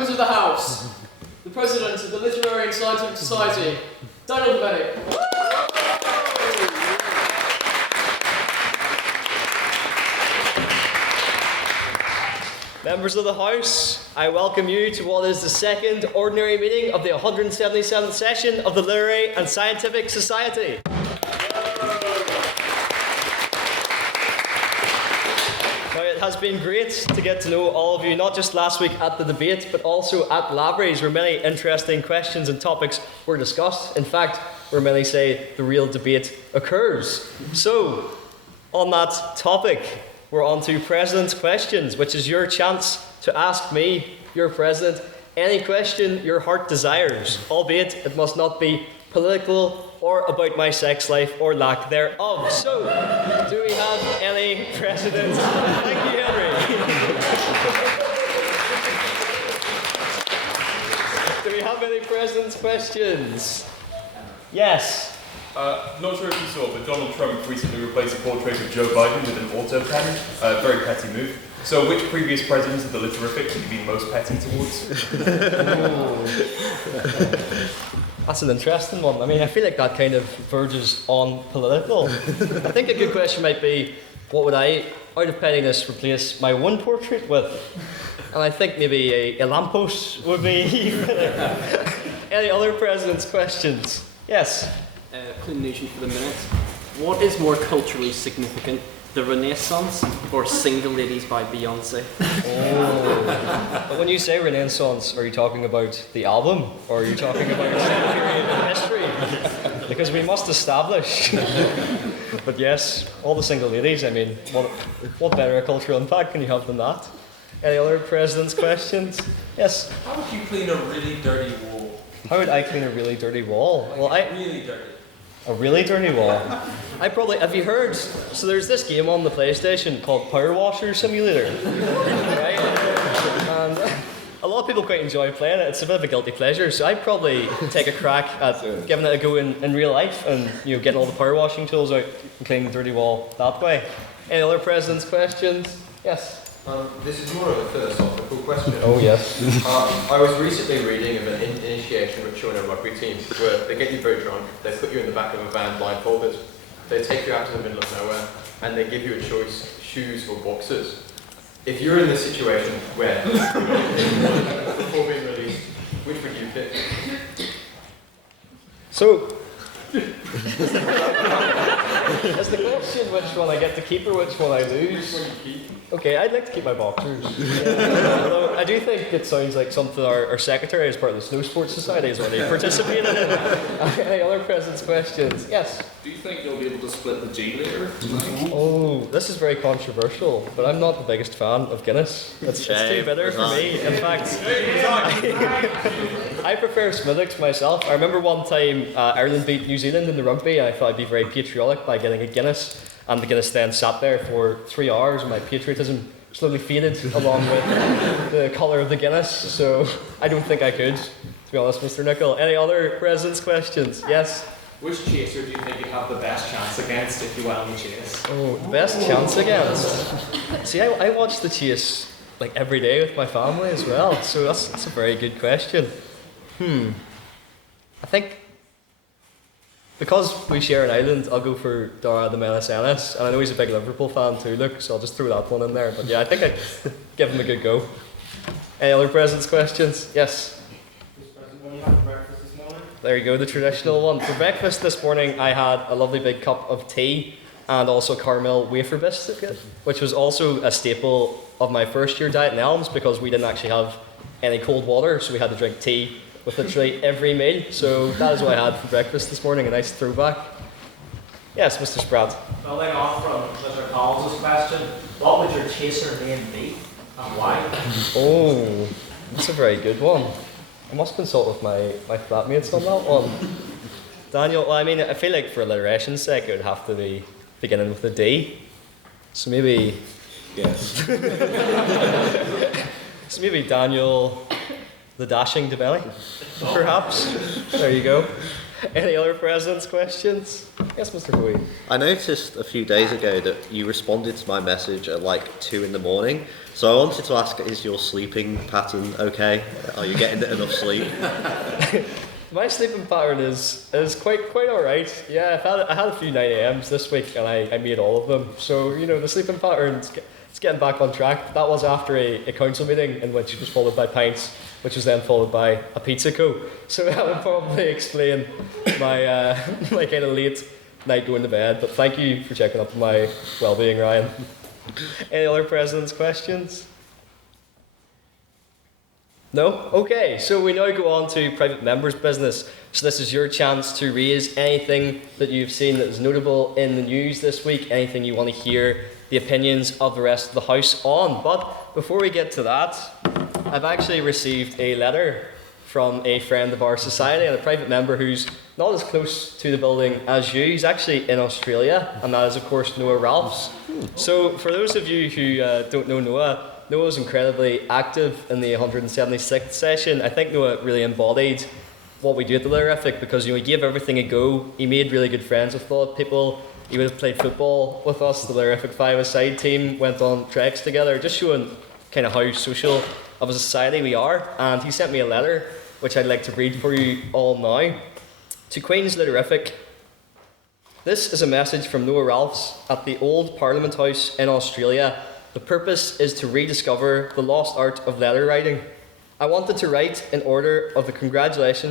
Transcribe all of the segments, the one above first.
Members of the House, the President of the Literary and Scientific Society, Daniel Bain. Members of the House, I welcome you to what is the second ordinary meeting of the 177th session of the Literary and Scientific Society. Now, it has been great to get to know all of you, not just last week at the debate, but also at Laboratories, where many interesting questions and topics were discussed. In fact, where many say the real debate occurs. So, on that topic, we're on to President's Questions, which is your chance to ask me, your President, any question your heart desires, albeit it must not be political or about my sex life or lack thereof. So, do we have any Presidents? Thank you, Henry. Do we have any President's Questions? Yes. Not sure if you saw, but Donald Trump recently replaced a portrait of Joe Biden with an auto pen. Very petty move. So, which previous president of the Litterific have you been most petty towards? That's an interesting one. I mean, I feel like that kind of verges on political. I think a good question might be, what would I, out of pettiness, replace my one portrait with? And I think maybe a lamppost would be better. Any other President's Questions? Yes? Clean Nation for the minute. What is more culturally significant, the Renaissance or Single Ladies by Beyonce? Oh. But when you say Renaissance, are you talking about the album, or are you talking about a period in history? Because we must establish. But yes, all the single ladies, I mean, what better cultural impact can you have than that? Any other President's Questions? Yes? How would you clean a really dirty wall? How would I clean a really dirty wall? Well, Really dirty. A really dirty wall? Have you heard, so there's this game on the PlayStation called Power Washer Simulator, right? And a lot of people quite enjoy playing it. It's a bit of a guilty pleasure, so I'd probably take a crack at giving it a go in real life and getting all the power washing tools out and cleaning the dirty wall that way. Any other President's Questions? Yes? This is more of a philosophical question. Oh, yes. I was recently reading of an initiation ritual in a rugby team where they get you very drunk, they put you in the back of a van blindfolded, they take you out to the middle of nowhere, and they give you a choice, shoes or boxers. If you're in this situation where, before being released, which would you pick? So, is the question which one I get to keep or which one I lose? Which one you keep? Okay, I'd like to keep my boxers. Although I do think it sounds like something our secretary, as part of the Snow Sports Society, has already participated in. Any other President's Questions? Yes? Do you think you'll be able to split the G later? Oh, this is very controversial, but I'm not the biggest fan of Guinness. It's too bitter for me. In fact, I prefer Smithwick's myself. I remember one time Ireland beat New Zealand in the rugby, and I thought I'd be very patriotic by getting a Guinness. And the Guinness then sat there for 3 hours, and my patriotism slowly faded along with the colour of the Guinness. So I don't think I could, to be honest, Mr. Nicol. Any other President's Questions? Yes? Which chaser do you think you'd have the best chance against if you went on the chase? Oh, the best chance against? See, I watch the chase like every day with my family as well, so that's a very good question. I think, because we share an island, I'll go for Dara the Menace Ennis, and I know he's a big Liverpool fan too, look, so I'll just throw that one in there. But yeah, I think I'd give him a good go. Any other President's Questions? Yes? When you had breakfast this morning? There you go, the traditional one. For breakfast this morning, I had a lovely big cup of tea and also caramel wafer biscuit, which was also a staple of my first year diet in Elms, because we didn't actually have any cold water, so we had to drink tea with literally every meal. So that is what I had for breakfast this morning, a nice throwback. Yes, Mr. Spratt. Building off from Mr. Collins' question, what would your chaser name be and why? Oh, that's a very good one. I must consult with my flatmates on that one. Daniel, well, I mean, I feel like for alliteration's sake, it would have to be beginning with a D. So maybe... Yes. So maybe Daniel the Dashing Debelly, perhaps. There you go. Any other president's questions? Yes, Mr. Hoey. I noticed a few days ago that you responded to my message at like 2 in the morning. So I wanted to ask, is your sleeping pattern okay? Are you getting enough sleep? My sleeping pattern is quite alright. Yeah, I had a few 9 a.m.s this week and I made all of them. So, the sleeping pattern's it's getting back on track. That was after a council meeting in which was followed by pints, which was then followed by a pizza co. So that would probably explain my my kind of late night going to bed. But thank you for checking up on my well-being, Ryan. Any other president's questions? No? Okay, so we now go on to private members' business. So this is your chance to raise anything that you've seen that is notable in the news this week, anything you want to hear the opinions of the rest of the House on. But before we get to that, I've actually received a letter from a friend of our society and a private member who's not as close to the building as you. He's actually in Australia, and that is, of course, Noah Ralphs. So for those of you who don't know Noah's incredibly active in the 176th session. I think Noah really embodied what we do at the Literrific because he gave everything a go. He made really good friends with a lot of people. He would have played football with us. The Literrific 5-a-side team went on treks together, just showing kind of how social of a society we are. And he sent me a letter, which I'd like to read for you all now. To Queen's Literrific. This is a message from Noah Ralphs at the Old Parliament House in Australia. The purpose is to rediscover the lost art of letter writing. I wanted to write in order to congratulate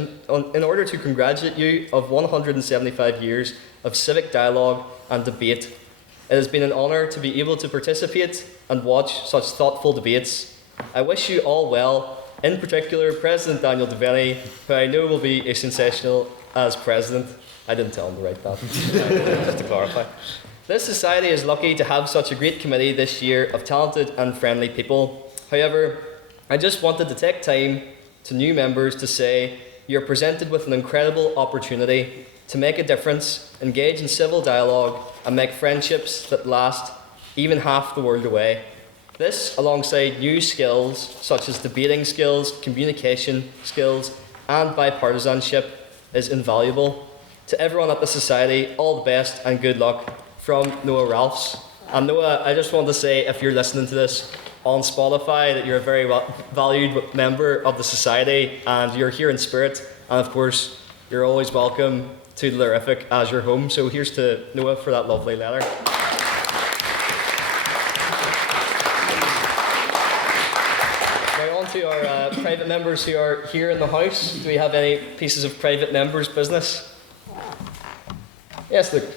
you of 175 years of civic dialogue and debate. It has been an honour to be able to participate and watch such thoughtful debates. I wish you all well, in particular President Daniel Devaney, who I know will be a sensational as President. I didn't tell him to write that, just to clarify. This society is lucky to have such a great committee this year of talented and friendly people. However, I just wanted to take time to new members to say you're presented with an incredible opportunity to make a difference, engage in civil dialogue, and make friendships that last even half the world away. This, alongside new skills such as debating skills, communication skills, and bipartisanship, is invaluable. To everyone at the Society, all the best and good luck from Noah Ralphs. And Noah, I just want to say, if you're listening to this on Spotify, that you're a very valued member of the Society and you're here in spirit. And of course, you're always welcome to the Literrific as your home. So here's to Noah for that lovely letter. Now on to our private members who are here in the House. Do we have any pieces of private members' business? Yes, Luke.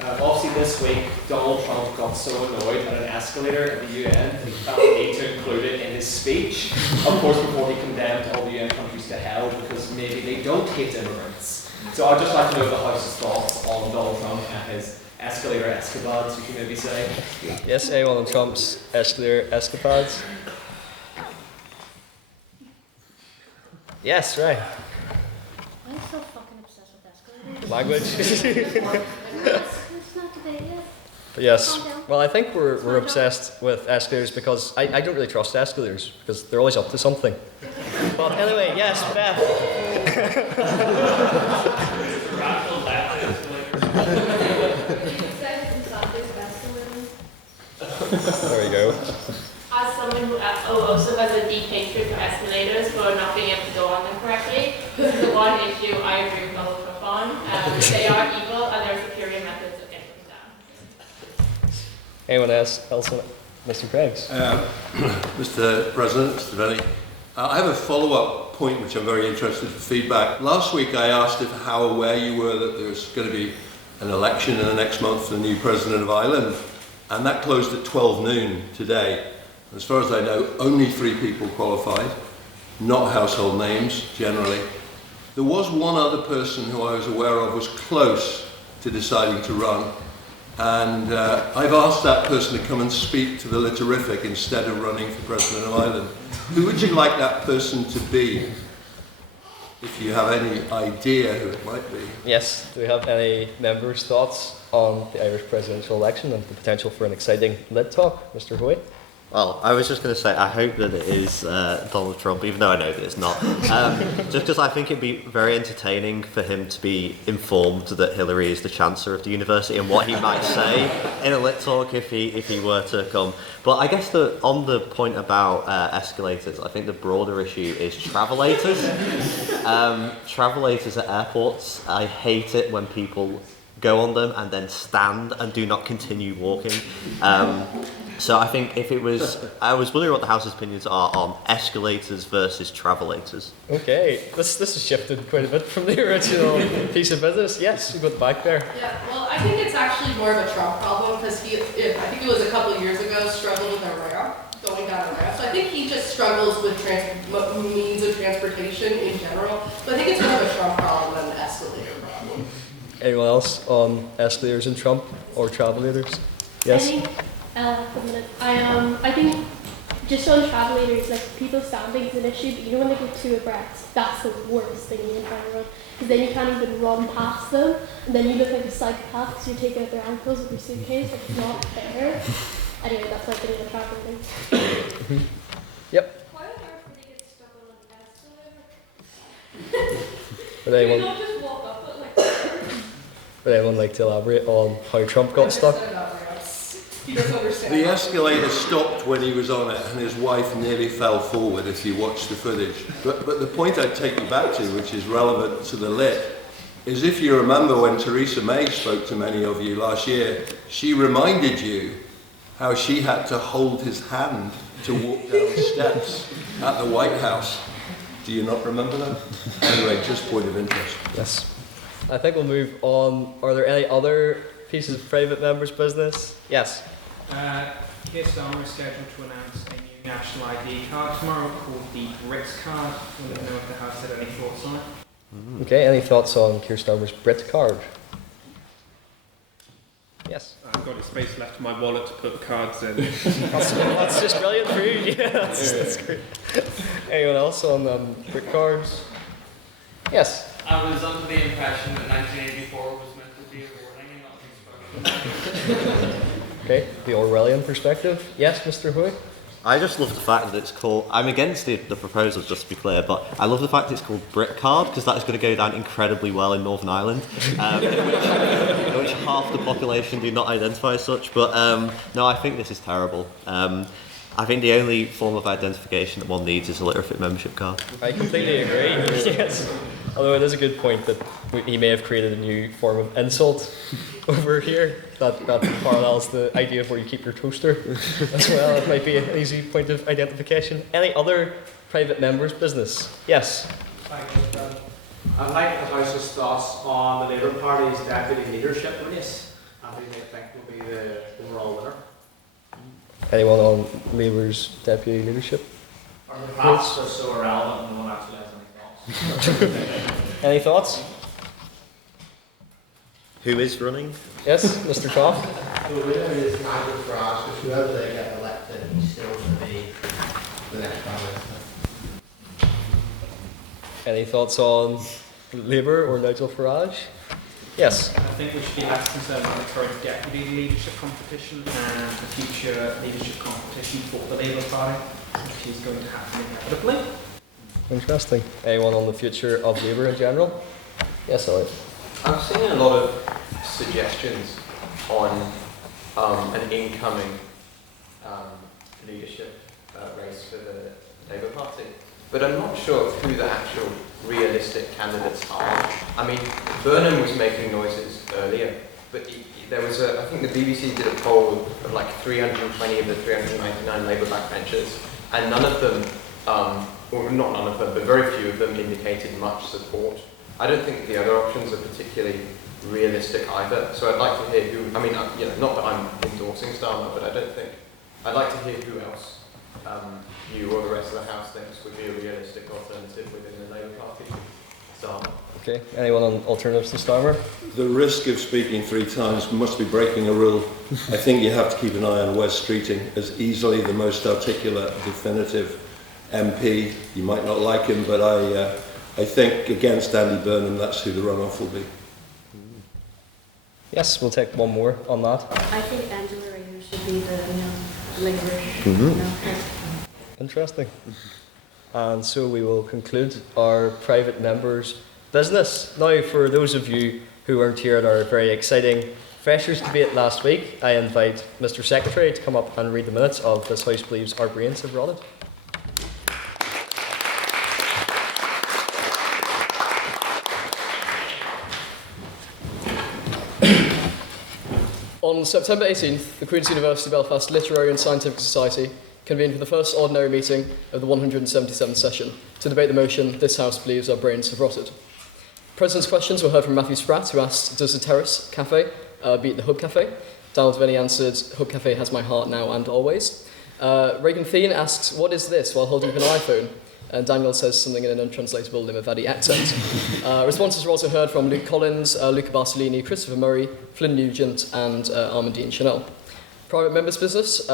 Obviously this week, Donald Trump got so annoyed at an escalator at the UN, he felt the need to include it in his speech. Of course, before he condemned all the UN countries to hell because maybe they don't hate immigrants. So I'd just like to know the House's thoughts on Donald Trump and his escalator escapades, you can maybe say. Yes, anyone on Trump's escalator escapades? Yes, right. I'm so fucking obsessed with escalators. Language. It's not today yet. Yes. Well, I think we're obsessed with escalators because I don't really trust escalators because they're always up to something. But anyway, yes, Beth. There we go. As someone who also has a deep hatred for escalators for not being able to go on them correctly, this is the one issue I agree with Donald Trump on. They are evil and there are superior methods of getting them down. Anyone else? Mr. Craigs. Mr. President, Mr. Devaney, I have a follow-up point which I'm very interested for feedback. Last week I asked how aware you were that there's going to be an election in the next month for the new President of Ireland, and that closed at 12 noon today. As far as I know, only 3 people qualified, not household names generally. There was one other person who I was aware of was close to deciding to run, and I've asked that person to come and speak to the Literrific instead of running for President of Ireland. Who would you like that person to be? If you have any idea who it might be. Yes. Do we have any members' thoughts on the Irish presidential election and the potential for an exciting Lit talk, Mr. Hoey? Well, I was just going to say, I hope that it is Donald Trump, even though I know that it's not. Just because I think it'd be very entertaining for him to be informed that Hillary is the Chancellor of the university and what he might say in a lit talk if he were to come. But I guess on the point about escalators, I think the broader issue is travelators. Travelators at airports, I hate it when people go on them and then stand and do not continue walking. So I think I was wondering what the House's opinions are on escalators versus travelators. Okay, this has shifted quite a bit from the original piece of business. Yes, you got back there. Yeah, well, I think it's actually more of a Trump problem because I think it was a couple of years ago, struggled with a ramp, going down a ramp. So I think he just struggles with means of transportation in general. But I think it's more of a Trump problem than an escalator problem. Anyone else on escalators and Trump or travelators? Yes. I think just on travelators, like people standing is an issue, but you know when they go two abreast, that's the worst thing in the entire world. Because then you can't even run past them, and then you look like a psychopath because you're taking out their ankles with your suitcase, which is not fair. Anyway, that's like getting a traveling. Yep. Why on earth would they get stuck on an escalator? Would anyone, not just walk up it like would anyone like to elaborate on how Trump got stuck? He doesn't understand. The escalator stopped when he was on it, and his wife nearly fell forward if you watch the footage. But the point I'd take you back to, which is relevant to the lit, is if you remember when Theresa May spoke to many of you last year, she reminded you how she had to hold his hand to walk down the steps at the White House. Do you not remember that? Anyway, just point of interest. Yes. I think we'll move on. Are there any other pieces of private members' business? Yes. Keir Starmer is scheduled to announce a new national ID card tomorrow called the Brits card. I want to know if the House had any thoughts on it. Okay, any thoughts on Keir Starmer's Brit card? Yes. I've got a space left in my wallet to put cards in. that's just brilliant for you. Yeah, that's great. Anyone else on Brit cards? Yes. I was under the impression that 1984 was meant to be a warning and not an instruction. Okay, the Orwellian perspective. Yes, Mr. Hoey? I just love the fact that it's called, I'm against the proposal, just to be clear, but I love the fact it's called Brit Card, because that is going to go down incredibly well in Northern Ireland, in which half the population do not identify as such. But no, I think this is terrible. I think the only form of identification that one needs is a Litterfit membership card. I completely agree, yes. Although it is a good point that he may have created a new form of insult over here that parallels the idea of where you keep your toaster as well. It might be an easy point of identification. Any other private members' business? Yes. I'd like the House's thoughts on the Labour Party's deputy leadership race and who they think will be the overall winner. Anyone on Labour's deputy leadership? Or the paths are so irrelevant no one actually has any thoughts. Any thoughts? Who is running? Yes, Mr. Coff. The winner is Nigel Farage, because whoever they get elected, he's still going to be the next Prime Minister. Any thoughts on Labour or Nigel Farage? Yes. I think we should be less concerned about the current deputy leadership competition and the future leadership competition for the Labour Party, which is going to happen inevitably. Interesting. Anyone on the future of Labour in general? Yes, Elliot. I'm seeing a lot of suggestions on an incoming leadership race for the Labour Party, but I'm not sure who the actual realistic candidates are. I mean, Burnham was making noises earlier, but there was I think the BBC did a poll of like 320 of the 399 Labour backbenchers, and none of them, or not none of them, but very few of them indicated much support. I don't think the other options are particularly realistic either. So I'd like to hear who, I mean, you know, not that I'm endorsing Starmer, but I'd like to hear who else you or the rest of the House thinks would be a realistic alternative within the Labour Party. Starmer. Okay, anyone on alternatives to Starmer? The risk of speaking 3 times must be breaking a rule. I think you have to keep an eye on Wes Streeting as easily the most articulate, definitive MP. You might not like him, but I think against Andy Burnham, that's who the runoff will be. Yes, we'll take one more on that. I think Angela Rayner should be the lingers. Interesting. And so we will conclude our private members' business. Now, for those of you who weren't here at our very exciting Freshers debate last week, I invite Mr. Secretary to come up and read the minutes of This House Believes Our Brains Have Rotted. On September 18th, the Queen's University Belfast Literary and Scientific Society convened for the first ordinary meeting of the 177th session to debate the motion, This House Believes Our Brains Have Rotted. President's questions were heard from Matthew Spratt, who asked, does the Terrace Cafe beat the Hub Cafe? Donald Venny answered, Hub Cafe has my heart now and always. Reagan Thien asks, what is this, while holding up an iPhone? And Daniel says something in an untranslatable Limavady accent. Responses were also heard from Luke Collins, Luca Barcellini, Christopher Murray, Flynn Nugent, and Armandine Chanel. Private members' business,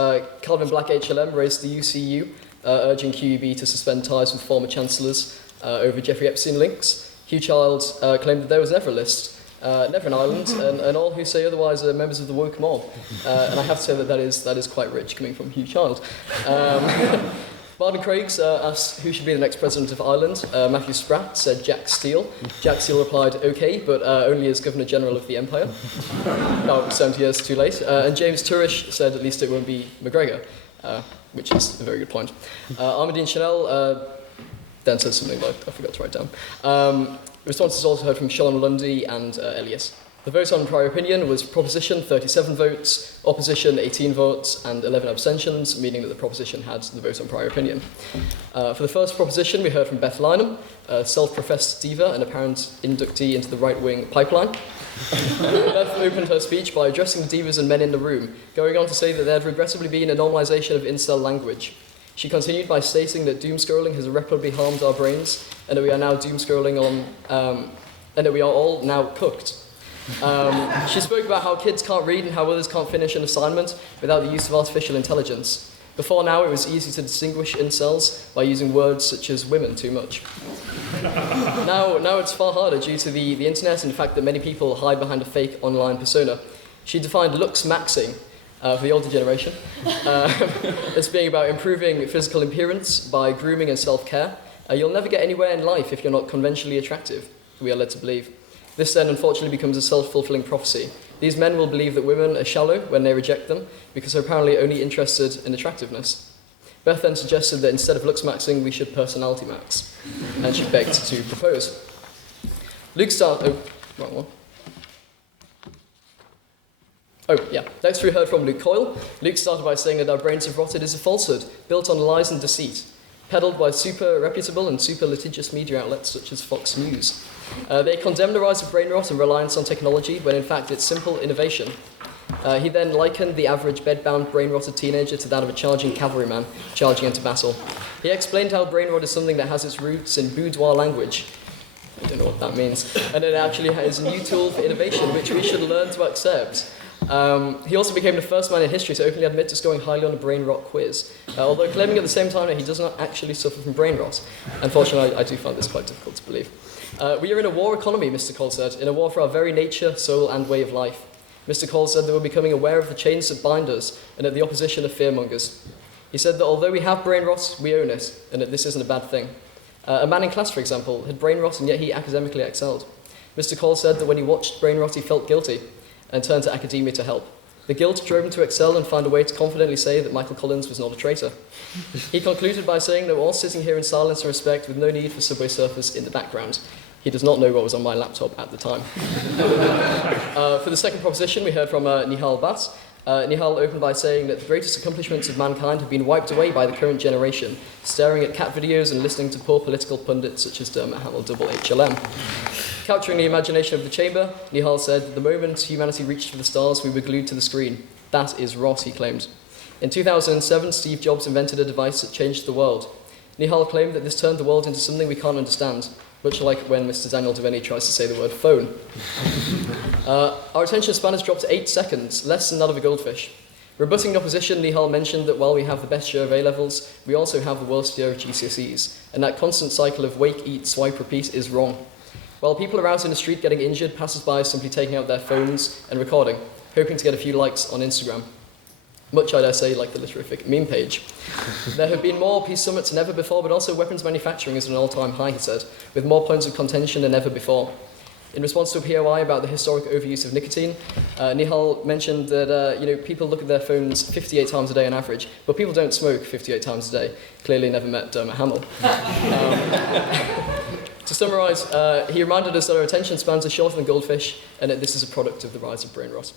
Calvin Black HLM raised the UCU, urging QUB to suspend ties with former chancellors over Jeffrey Epstein links. Hugh Child claimed that there was never a list, never an island, and all who say otherwise are members of the woke mob. And I have to say that that is quite rich coming from Hugh Child. Barton Craigs asked who should be the next president of Ireland. Matthew Spratt said Jack Steele. Jack Steele replied, okay, but only as Governor General of the Empire. About 70 years too late. And James Turish said at least it won't be McGregor, which is a very good point. Armandine Chanel then said something that I forgot to write down. Responses also heard from Sean Lundy and Elias. The vote on prior opinion was proposition 37 votes, opposition 18 votes, and 11 abstentions, meaning that the proposition had the vote on prior opinion. For the first proposition, we heard from Beth Lynham, a self-professed diva and apparent inductee into the right-wing pipeline. Beth opened her speech by addressing the divas and men in the room, going on to say that there had regrettably been a normalisation of incel language. She continued by stating that doom scrolling has irreparably harmed our brains, and that we are now doom scrolling on, and that we are all now cooked. She spoke about how kids can't read and how others can't finish an assignment without the use of artificial intelligence. Before now, it was easy to distinguish incels by using words such as women too much. Now it's far harder due to the internet and the fact that many people hide behind a fake online persona. She defined looks maxing, for the older generation, as being about improving physical appearance by grooming and self-care. You'll never get anywhere in life if you're not conventionally attractive, we are led to believe. This then unfortunately becomes a self-fulfilling prophecy. These men will believe that women are shallow when they reject them because they're apparently only interested in attractiveness. Beth then suggested that instead of looks maxing, we should personality max, and she begged to propose. Wrong one. Oh, yeah. Next we heard from Luke Coyle. Luke started by saying that our brains have rotted is a falsehood, built on lies and deceit, peddled by super reputable and super litigious media outlets such as Fox News. They condemn the rise of brain rot and reliance on technology, when in fact it's simple innovation. He then likened the average bed-bound, brain-rotted teenager to that of a charging cavalryman charging into battle. He explained how brain rot is something that has its roots in boudoir language. I don't know what that means. And it actually is a new tool for innovation, which we should learn to accept. He also became the first man in history to openly admit to scoring highly on a brain rot quiz, although claiming at the same time that he does not actually suffer from brain rot. Unfortunately, I do find this quite difficult to believe. We are in a war economy, Mr. Coyle said, in a war for our very nature, soul and way of life. Mr. Coyle said that we're becoming aware of the chains that bind us and that the opposition are fearmongers. He said that although we have brain rot, we own it, and that this isn't a bad thing. A man in class, for example, had brain rot and yet he academically excelled. Mr. Coyle said that when he watched brain rot, he felt guilty and turned to academia to help. The guilt drove him to excel and find a way to confidently say that Michael Collins was not a traitor. He concluded by saying that we're all sitting here in silence and respect with no need for Subway Surfers in the background. He does not know what was on my laptop at the time. For the second proposition, we heard from Nihal Bhatt. Nihal opened by saying that the greatest accomplishments of mankind have been wiped away by the current generation, staring at cat videos and listening to poor political pundits such as Dermot Hamill double HLM. Capturing the imagination of the chamber, Nihal said, the moment humanity reached for the stars, we were glued to the screen. That is rot, he claimed. In 2007, Steve Jobs invented a device that changed the world. Nihal claimed that this turned the world into something we can't understand, much like when Mr. Daniel Devaney tries to say the word phone. Our attention span has dropped to 8 seconds, less than that of a goldfish. Rebutting the opposition, Nihal mentioned that while we have the best year of A-levels, we also have the worst year of GCSEs, and that constant cycle of wake, eat, swipe, repeat is wrong. While people are out in the street getting injured, passers-by are simply taking out their phones and recording, hoping to get a few likes on Instagram. much I dare say like the Litterific meme page. There have been more peace summits than ever before, but also weapons manufacturing is at an all-time high, he said, with more points of contention than ever before. In response to a POI about the historic overuse of nicotine, Nihal mentioned that people look at their phones 58 times a day on average, but people don't smoke 58 times a day. Clearly never met Dermot Hamill. To summarise, he reminded us that our attention spans are shorter than goldfish, and that this is a product of the rise of brain rot.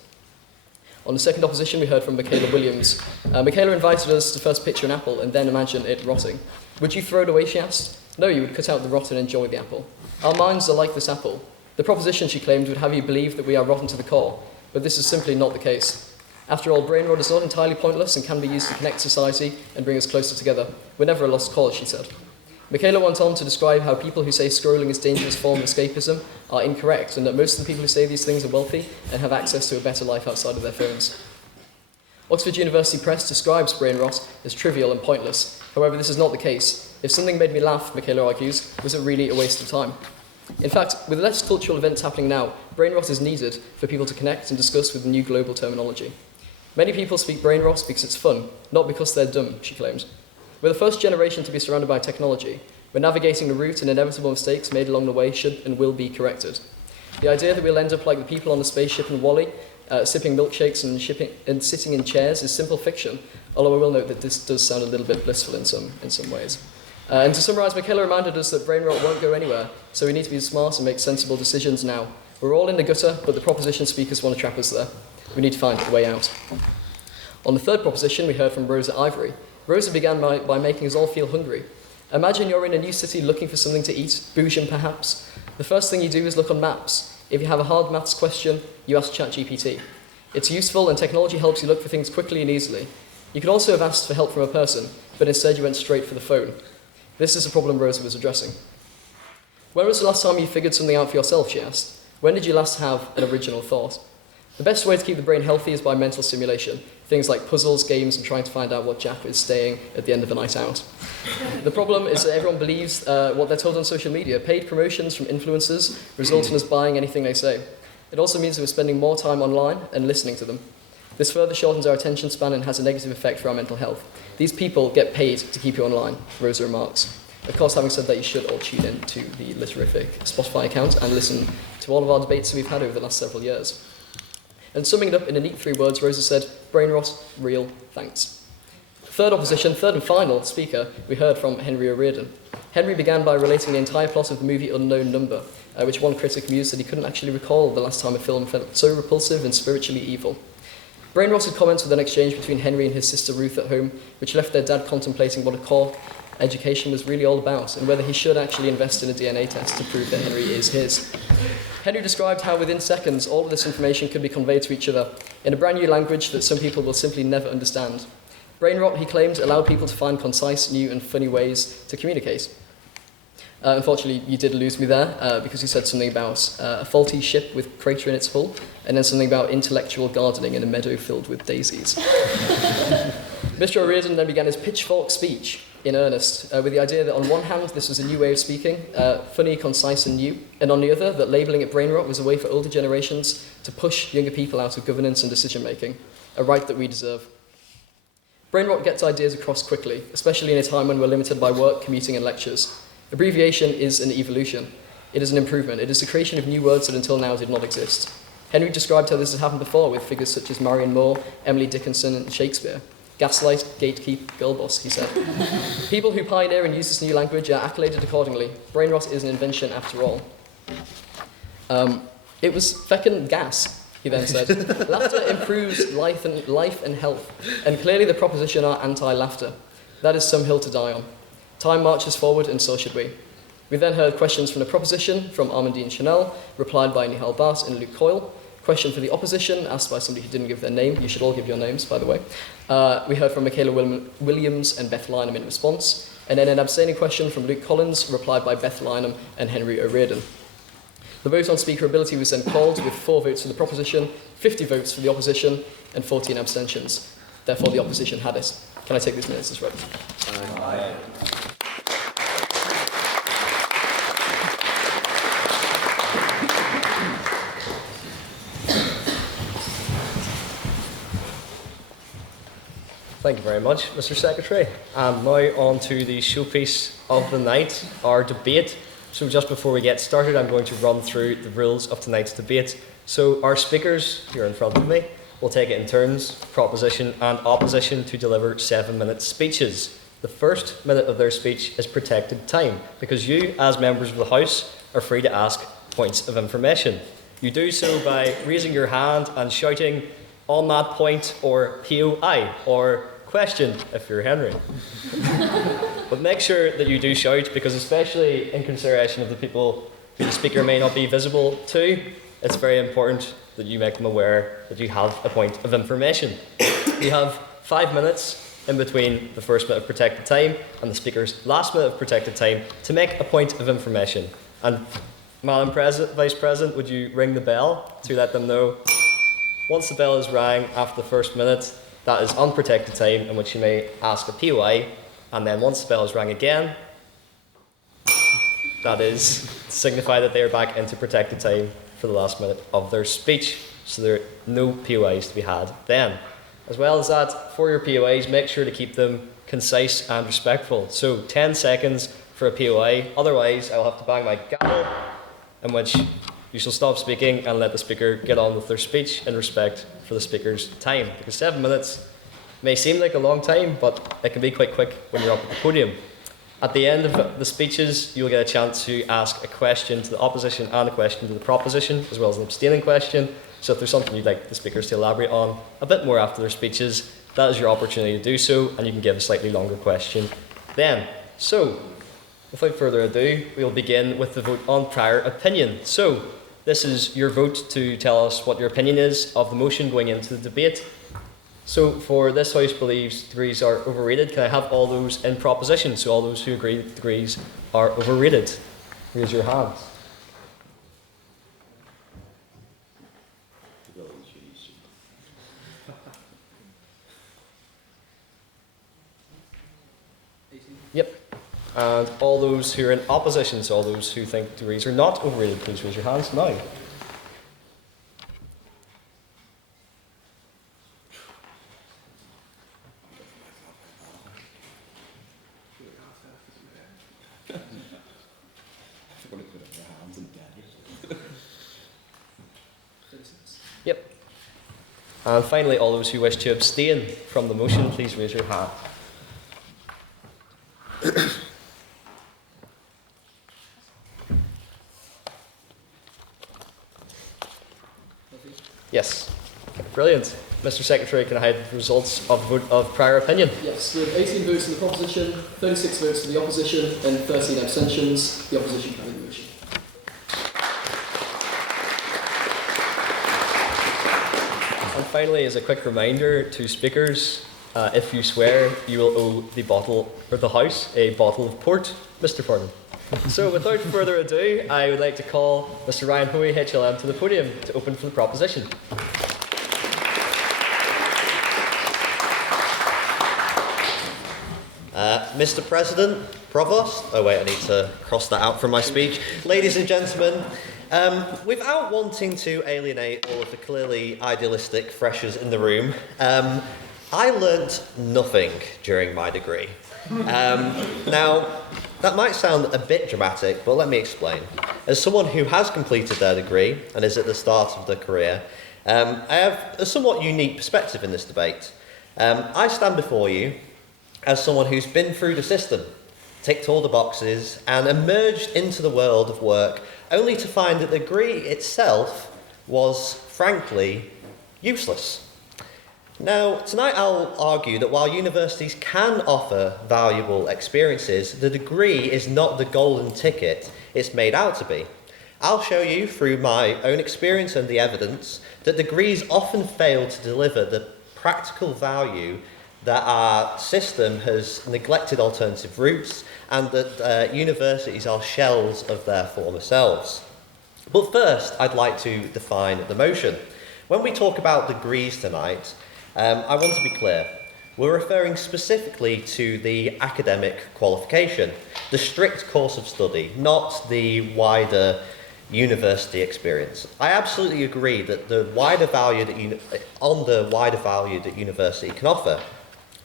On the second opposition, we heard from Michaela Williams. Michaela invited us to first picture an apple and then imagine it rotting. Would you throw it away, she asked. No, you would cut out the rot and enjoy the apple. Our minds are like this apple. The proposition, she claimed, would have you believe that we are rotten to the core, but this is simply not the case. After all, brain rot is not entirely pointless and can be used to connect society and bring us closer together. We're never a lost cause, she said. Michaela went on to describe how people who say scrolling is a dangerous form of escapism are incorrect, and that most of the people who say these things are wealthy and have access to a better life outside of their phones. Oxford University Press describes brain rot as trivial and pointless. However, this is not the case. If something made me laugh, Michaela argues, was it really a waste of time? In fact, with less cultural events happening now, brain rot is needed for people to connect and discuss with new global terminology. Many people speak brain rot because it's fun, not because they're dumb, she claims. We're the first generation to be surrounded by technology. We're navigating the route, and inevitable mistakes made along the way should and will be corrected. The idea that we'll end up like the people on the spaceship in WALL-E, sipping milkshakes and sitting in chairs is simple fiction, although I will note that this does sound a little bit blissful in some ways. And to summarise, Michaela reminded us that brain rot won't go anywhere, so we need to be smart and make sensible decisions now. We're all in the gutter, but the proposition speakers want to trap us there. We need to find a way out. On the third proposition, we heard from Rosa Ivory. Rosa began by making us all feel hungry. Imagine you're in a new city looking for something to eat, bourgeon perhaps. The first thing you do is look on maps. If you have a hard maths question, you ask ChatGPT. It's useful, and technology helps you look for things quickly and easily. You could also have asked for help from a person, but instead you went straight for the phone. This is a problem Rosa was addressing. When was the last time you figured something out for yourself, she asked. When did you last have an original thought? The best way to keep the brain healthy is by mental stimulation. Things like puzzles, games, and trying to find out what Jack is staying at the end of a night out. The problem is that everyone believes what they're told on social media. Paid promotions from influencers result in us buying anything they say. It also means that we're spending more time online and listening to them. This further shortens our attention span and has a negative effect for our mental health. These people get paid to keep you online, Rosa remarks. Of course, having said that, you should all tune in to the Litterific Spotify account and listen to all of our debates that we've had over the last several years. And summing it up in a neat 3 words, Rosa said, brain rot, real, thanks. Third and final speaker, we heard from Henry O'Riordan. Henry began by relating the entire plot of the movie Unknown Number, which one critic mused that he couldn't actually recall the last time a film felt so repulsive and spiritually evil. Brain rotted comments with an exchange between Henry and his sister Ruth at home, which left their dad contemplating what a core education was really all about, and whether he should actually invest in a DNA test to prove that Henry is his. Henry described how within seconds all of this information could be conveyed to each other in a brand new language that some people will simply never understand. Brain rot, he claimed, allowed people to find concise, new and funny ways to communicate. Unfortunately, you did lose me there because you said something about a faulty ship with crater in its hull, and then something about intellectual gardening in a meadow filled with daisies. Mr. O'Riordan then began his pitchfork speech in earnest, with the idea that on one hand this was a new way of speaking, funny, concise and new, and on the other that labelling it brain rot was a way for older generations to push younger people out of governance and decision making, a right that we deserve. Brain rot gets ideas across quickly, especially in a time when we're limited by work, commuting and lectures. Abbreviation is an evolution. It is an improvement. It is the creation of new words that until now did not exist. Henry described how this has happened before with figures such as Marion Moore, Emily Dickinson and Shakespeare. Gaslight, gatekeep, girlboss, he said. People who pioneer and use this new language are accoladed accordingly. Brain rot is an invention after all. It was feckin' gas, he then said. Laughter improves life and health, and clearly the proposition are anti-laughter. That is some hill to die on. Time marches forward, and so should we. We then heard questions from the proposition from Armandine Chanel, replied by Nihal Bhatt and Luke Coyle. Question for the opposition, asked by somebody who didn't give their name. You should all give your names, by the way. We heard from Michaela Williams and Beth Lynham in response. And then an abstaining question from Luke Collins, replied by Beth Lynham and Henry O'Riordan. The vote on speakerability was then called with 4 votes for the proposition, 50 votes for the opposition, and 14 abstentions. Therefore, the opposition had it. Can I take these minutes as read? Aye. Thank you very much, Mr. Secretary. And now on to the showpiece of the night, our debate. So just before we get started, I'm going to run through the rules of tonight's debate. So our speakers here in front of me will take it in turns, proposition and opposition, to deliver 7-minute speeches. The first minute of their speech is protected time, because you, as members of the House, are free to ask points of information. You do so by raising your hand and shouting on that point, or POI, or question if you're Henry. But make sure that you do shout, because especially in consideration of the people who the speaker may not be visible to, it's very important that you make them aware that you have a point of information. You have 5 minutes in between the first minute of protected time and the speaker's last minute of protected time to make a point of information. And Madam Vice President, would you ring the bell to let them know? Once the bell is rang after the first minute, that is unprotected time in which you may ask a POI, and then once the bell is rang again, that is to signify that they are back into protected time for the last minute of their speech. So there are no POIs to be had then. As well as that, for your POIs, make sure to keep them concise and respectful. So 10 seconds for a POI, otherwise I'll have to bang my gavel, in which you shall stop speaking and let the speaker get on with their speech in respect for the speaker's time. Because 7 minutes may seem like a long time, but it can be quite quick when you're up at the podium. At the end of the speeches, you'll get a chance to ask a question to the opposition and a question to the proposition, as well as an abstaining question. So if there's something you'd like the speakers to elaborate on a bit more after their speeches, that is your opportunity to do so, and you can give a slightly longer question then. So, without further ado, we'll begin with the vote on prior opinion. So, this is your vote to tell us what your opinion is of the motion going into the debate. So, for this House believes degrees are overrated, can I have all those in proposition? So all those who agree that degrees are overrated, raise your hands. Yep. And all those who are in opposition, so all those who think degrees are not overrated, please raise your hands now. Yep. And finally, all those who wish to abstain from the motion, please raise your hand. Yes. Brilliant. Mr. Secretary, can I have the results of the vote of prior opinion? Yes, we have 18 votes in the proposition, 36 votes for the opposition, and 13 abstentions. The opposition carried the motion. And finally, as a quick reminder to speakers, if you swear, you will owe the bottle, or the House, a bottle of port. Mr. Fordham. So without further ado, I would like to call Mr. Ryan Hoey, HLM, to the podium to open for the proposition. Mr. President, Provost, oh wait, I need to cross that out from my speech. Ladies and gentlemen, without wanting to alienate all of the clearly idealistic freshers in the room, I learnt nothing during my degree. Now, that might sound a bit dramatic, but let me explain. As someone who has completed their degree and is at the start of their career, I have a somewhat unique perspective in this debate. I stand before you as someone who's been through the system, ticked all the boxes, and emerged into the world of work only to find that the degree itself was, frankly, useless. Now, tonight I'll argue that while universities can offer valuable experiences, the degree is not the golden ticket it's made out to be. I'll show you through my own experience and the evidence that degrees often fail to deliver the practical value that our system has neglected alternative routes and that universities are shells of their former selves. But first, I'd like to define the motion. When we talk about degrees tonight, I want to be clear. We're referring specifically to the academic qualification, the strict course of study, not the wider university experience. I absolutely agree that the wider value that university can offer.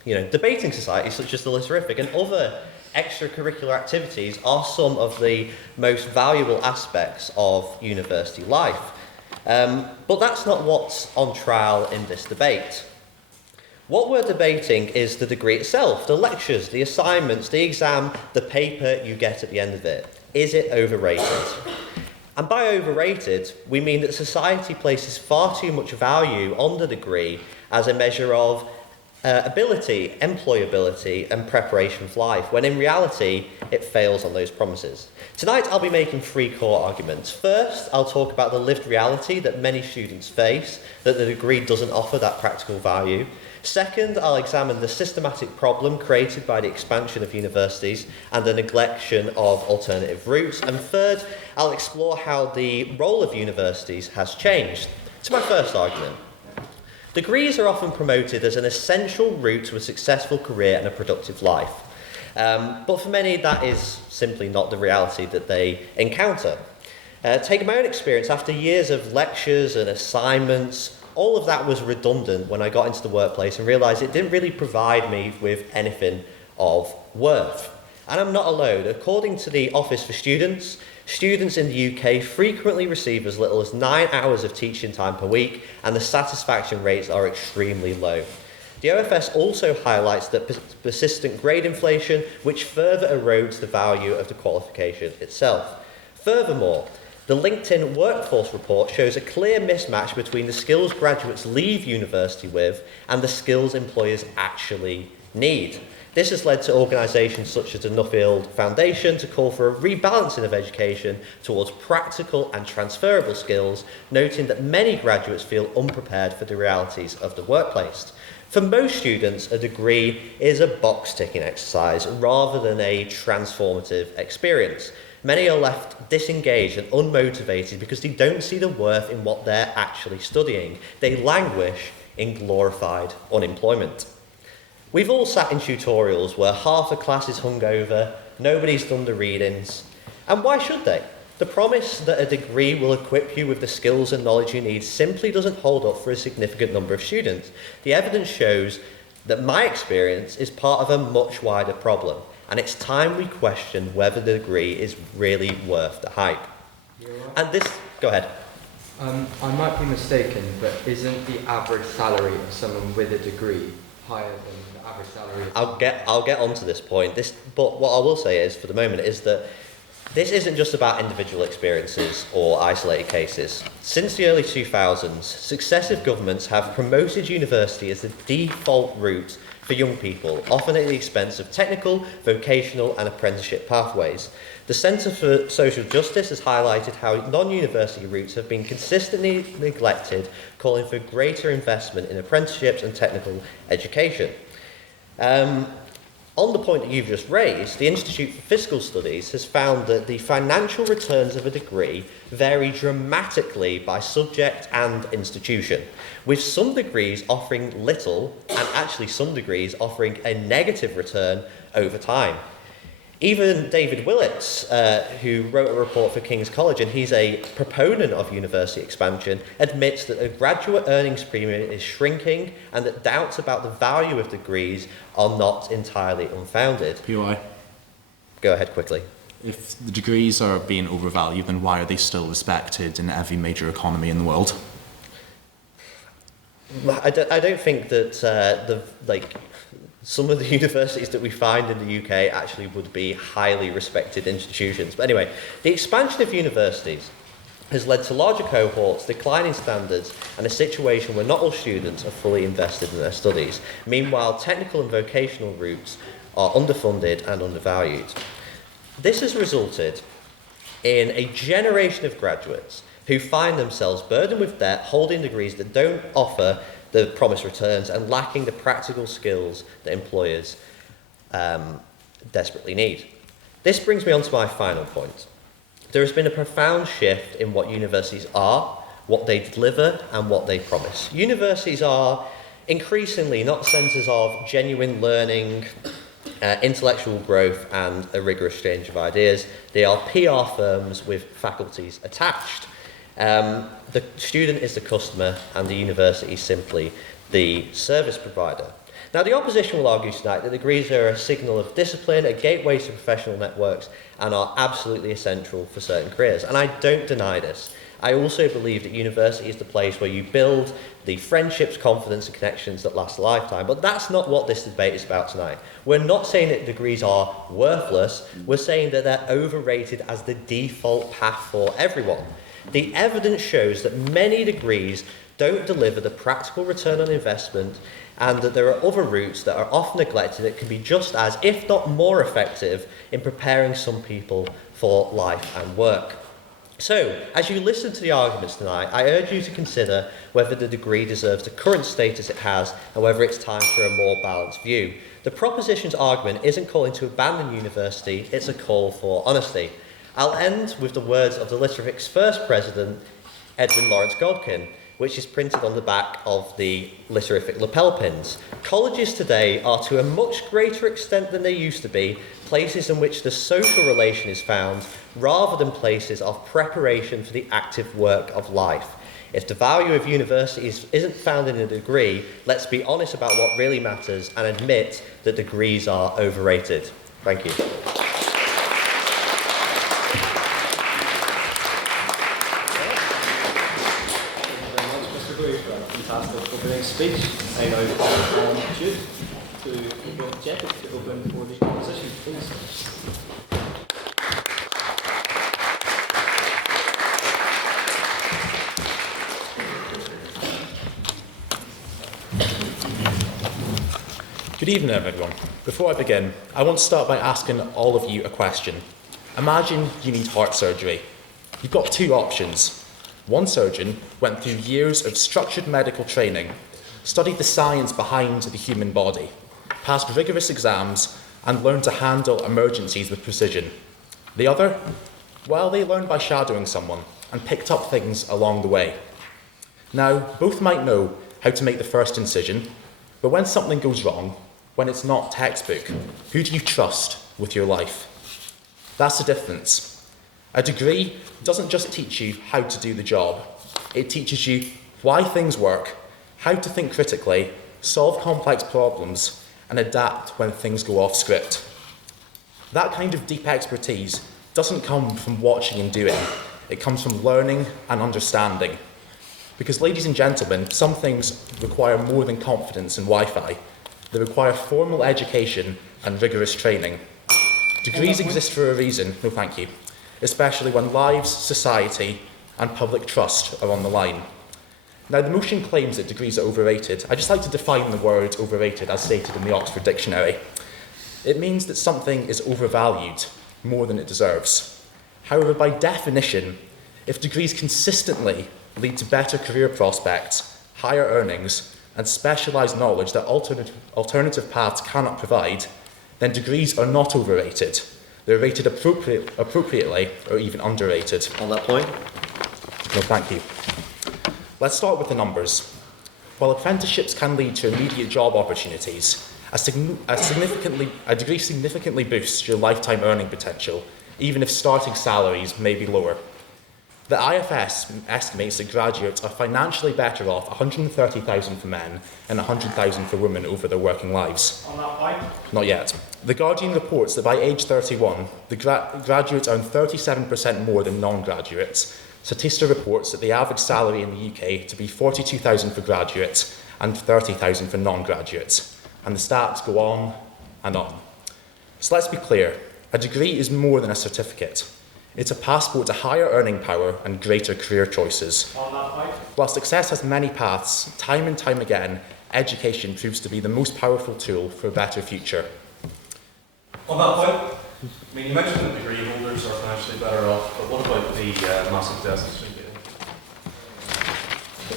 Debating societies such as the Litterific and other extracurricular activities are some of the most valuable aspects of university life. But that's not what's on trial in this debate. What we're debating is the degree itself, the lectures, the assignments, the exam, the paper you get at the end of it. Is it overrated? And by overrated, we mean that society places far too much value on the degree as a measure of ability, employability, and preparation for life, when in reality, it fails on those promises. Tonight, I'll be making 3 core arguments. First, I'll talk about the lived reality that many students face, that the degree doesn't offer that practical value. Second, I'll examine the systematic problem created by the expansion of universities and the neglection of alternative routes. And third, I'll explore how the role of universities has changed. To my first argument. Degrees are often promoted as an essential route to a successful career and a productive life. But for many, that is simply not the reality that they encounter. Take my own experience. After years of lectures and assignments, all of that was redundant when I got into the workplace and realised it didn't really provide me with anything of worth. And I'm not alone. According to the Office for Students, students in the UK frequently receive as little as 9 hours of teaching time per week, and the satisfaction rates are extremely low. The OFS also highlights that persistent grade inflation, which further erodes the value of the qualification itself. Furthermore, the LinkedIn Workforce Report shows a clear mismatch between the skills graduates leave university with and the skills employers actually need. This has led to organisations such as the Nuffield Foundation to call for a rebalancing of education towards practical and transferable skills, noting that many graduates feel unprepared for the realities of the workplace. For most students, a degree is a box-ticking exercise rather than a transformative experience. Many are left disengaged and unmotivated because they don't see the worth in what they're actually studying. They languish in glorified unemployment. We've all sat in tutorials where half the class is hungover, nobody's done the readings, and why should they? The promise that a degree will equip you with the skills and knowledge you need simply doesn't hold up for a significant number of students. The evidence shows that my experience is part of a much wider problem, and it's time we question whether the degree is really worth the hype. And this, go ahead. I might be mistaken, but isn't the average salary of someone with a degree higher than the average salary of I'll get onto this point. But what I will say is, for the moment, is that this isn't just about individual experiences or isolated cases. Since the early 2000s, successive governments have promoted university as the default route for young people, often at the expense of technical, vocational and apprenticeship pathways. The Centre for Social Justice has highlighted how non-university routes have been consistently neglected, calling for greater investment in apprenticeships and technical education. On the point that you've just raised, the Institute for Fiscal Studies has found that the financial returns of a degree vary dramatically by subject and institution, with some degrees offering little and actually some degrees offering a negative return over time. Even David Willits, who wrote a report for King's College, and he's a proponent of university expansion, admits that the graduate earnings premium is shrinking and that doubts about the value of degrees are not entirely unfounded. PY. Go ahead quickly. If the degrees are being overvalued, then why are they still respected in every major economy in the world? I don't think that some of the universities that we find in the UK actually would be highly respected institutions. But anyway, the expansion of universities has led to larger cohorts, declining standards, and a situation where not all students are fully invested in their studies. Meanwhile, technical and vocational routes are underfunded and undervalued. This has resulted in a generation of graduates who find themselves burdened with debt, holding degrees that don't offer the promised returns and lacking the practical skills that employers desperately need. This brings me on to my final point. There has been a profound shift in what universities are, what they deliver, and what they promise. Universities are increasingly not centres of genuine learning, intellectual growth, and a rigorous exchange of ideas. They are PR firms with faculties attached. The student is the customer and the university is simply the service provider. Now, the opposition will argue tonight that degrees are a signal of discipline, a gateway to professional networks, and are absolutely essential for certain careers. And I don't deny this. I also believe that university is the place where you build the friendships, confidence, and connections that last a lifetime. But that's not what this debate is about tonight. We're not saying that degrees are worthless. We're saying that they're overrated as the default path for everyone. The evidence shows that many degrees don't deliver the practical return on investment, and that there are other routes that are often neglected that can be just as, if not more effective, in preparing some people for life and work. So, as you listen to the arguments tonight, I urge you to consider whether the degree deserves the current status it has and whether it's time for a more balanced view. The proposition's argument isn't calling to abandon university, it's a call for honesty. I'll end with the words of the Literafic's first president, Edwin Lawrence Godkin, which is printed on the back of the Literafic lapel pins. Colleges today are, to a much greater extent than they used to be, places in which the social relation is found, rather than places of preparation for the active work of life. If the value of universities isn't found in a degree, let's be honest about what really matters and admit that degrees are overrated. Thank you. Fantastic opening speech. I now call on Jude to object to open for the opposition, please. Good evening, everyone. Before I begin, I want to start by asking all of you a question. Imagine you need heart surgery. You've got two options. One surgeon went through years of structured medical training, studied the science behind the human body, passed rigorous exams, and learned to handle emergencies with precision. The other, well, they learned by shadowing someone and picked up things along the way. Now, both might know how to make the first incision, but when something goes wrong, when it's not textbook, who do you trust with your life? That's the difference. A degree doesn't just teach you how to do the job. It teaches you why things work, how to think critically, solve complex problems, and adapt when things go off script. That kind of deep expertise doesn't come from watching and doing. It comes from learning and understanding. Because, ladies and gentlemen, some things require more than confidence and Wi-Fi. They require formal education and rigorous training. Degrees exist for a reason, no thank you, especially when lives, society, and public trust are on the line. Now, the motion claims that degrees are overrated. I'd just like to define the word overrated as stated in the Oxford Dictionary. It means that something is overvalued more than it deserves. However, by definition, if degrees consistently lead to better career prospects, higher earnings, and specialised knowledge that alternative paths cannot provide, then degrees are not overrated. They're rated appropriately or even underrated. On that point? No, thank you. Let's start with the numbers. While apprenticeships can lead to immediate job opportunities, a degree significantly boosts your lifetime earning potential, even if starting salaries may be lower. The IFS estimates that graduates are financially better off $130,000 for men and $100,000 for women over their working lives. On that point? Not yet. The Guardian reports that by age 31, the graduates earn 37% more than non-graduates. Statista reports that the average salary in the UK to be $42,000 for graduates and $30,000 for non-graduates. And the stats go on and on. So let's be clear, a degree is more than a certificate. It's a passport to higher earning power and greater career choices. On that point? While success has many paths, time and time again, education proves to be the most powerful tool for a better future. On that point, I mean, you mentioned that degree holders are financially better off, but what about the massive deficit?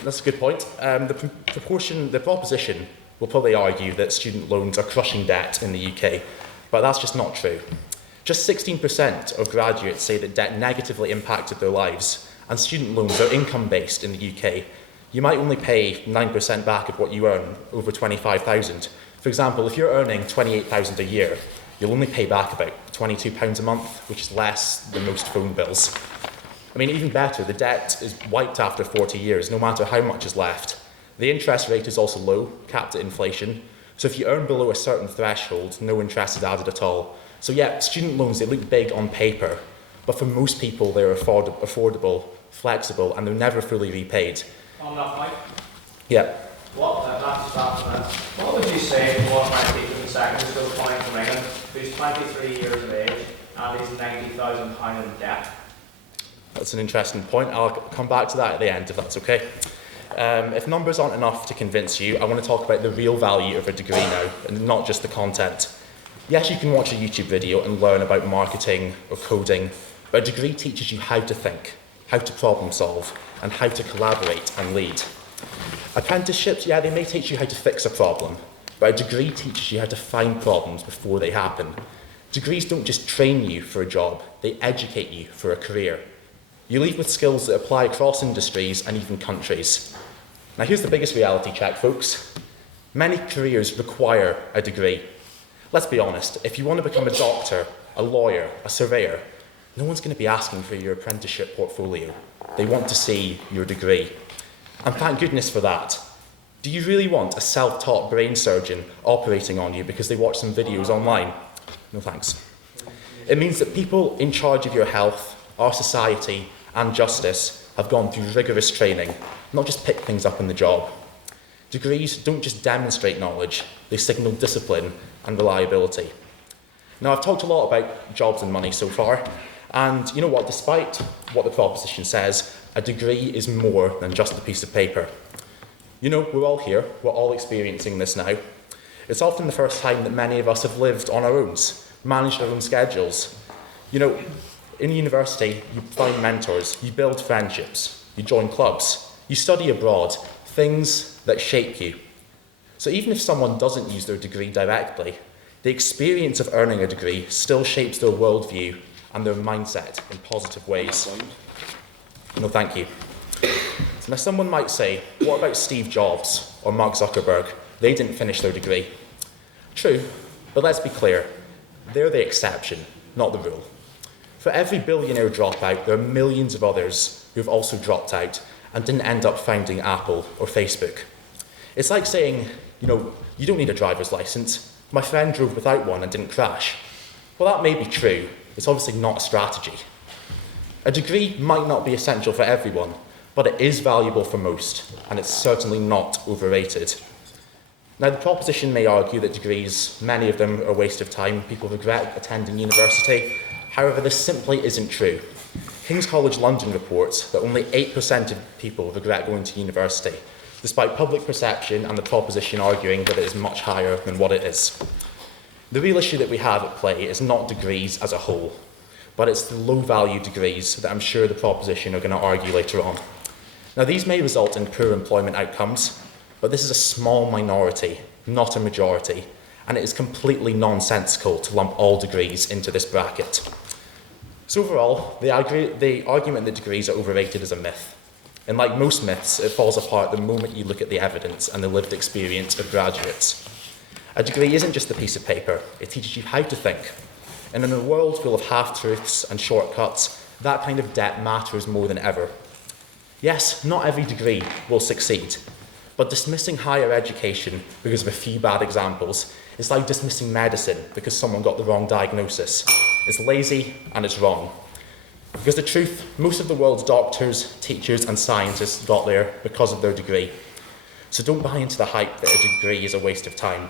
That's a good point. The proposition will probably argue that student loans are crushing debt in the UK, but that's just not true. Just 16% of graduates say that debt negatively impacted their lives, and student loans are income-based in the UK. You might only pay 9% back of what you earn over $25,000. For example, if you're earning $28,000 a year, you'll only pay back about £22 a month, which is less than most phone bills. I mean, even better, the debt is wiped after 40 years, no matter how much is left. The interest rate is also low, capped at inflation. So if you earn below a certain threshold, no interest is added at all. So yeah, student loans, they look big on paper, but for most people they're affordable, flexible, and they're never fully repaid. On that point, Yeah. what would you say to one of my teachers in secondary school coming from England who's 23 years of age and he's £90,000 in debt? That's an interesting point. I'll come back to that at the end, if that's okay. If numbers aren't enough to convince you, I want to talk about the real value of a degree now, and not just the content. Yes, you can watch a YouTube video and learn about marketing or coding, but a degree teaches you how to think, how to problem solve, and how to collaborate and lead. Apprenticeships, yeah, they may teach you how to fix a problem, but a degree teaches you how to find problems before they happen. Degrees don't just train you for a job, they educate you for a career. You leave with skills that apply across industries and even countries. Now here's the biggest reality check, folks. Many careers require a degree. Let's be honest, if you want to become a doctor, a lawyer, a surveyor, no one's going to be asking for your apprenticeship portfolio. They want to see your degree. And thank goodness for that. Do you really want a self-taught brain surgeon operating on you because they watch some videos online? No thanks. It means that people in charge of your health, our society, and justice have gone through rigorous training, not just pick things up on the job. Degrees don't just demonstrate knowledge, they signal discipline and reliability. Now, I've talked a lot about jobs and money so far, and you know what, despite what the proposition says, a degree is more than just a piece of paper. You know, we're all here, we're all experiencing this now. It's often the first time that many of us have lived on our own, managed our own schedules. You know, in university, you find mentors, you build friendships, you join clubs, you study abroad, things that shape you. So even if someone doesn't use their degree directly, the experience of earning a degree still shapes their worldview and their mindset in positive ways. No, thank you. Now, someone might say, what about Steve Jobs or Mark Zuckerberg? They didn't finish their degree. True, but let's be clear, they're the exception, not the rule. For every billionaire dropout, there are millions of others who've also dropped out and didn't end up founding Apple or Facebook. It's like saying, you know, you don't need a driver's license. My friend drove without one and didn't crash. Well, that may be true. It's obviously not a strategy. A degree might not be essential for everyone, but it is valuable for most, and it's certainly not overrated. Now, the proposition may argue that degrees, many of them are a waste of time. People regret attending university. However, this simply isn't true. King's College London reports that only 8% of people regret going to university, despite public perception and the proposition arguing that it is much higher than what it is. The real issue that we have at play is not degrees as a whole, but it's the low-value degrees that I'm sure the proposition are going to argue later on. Now, these may result in poor employment outcomes, but this is a small minority, not a majority, and it is completely nonsensical to lump all degrees into this bracket. So overall, the argument that degrees are overrated is a myth. And like most myths, it falls apart the moment you look at the evidence and the lived experience of graduates. A degree isn't just a piece of paper, it teaches you how to think. And in a world full of half-truths and shortcuts, that kind of debt matters more than ever. Yes, not every degree will succeed, but dismissing higher education because of a few bad examples is like dismissing medicine because someone got the wrong diagnosis. It's lazy and it's wrong. Because the truth, most of the world's doctors, teachers and scientists got there because of their degree. So don't buy into the hype that a degree is a waste of time.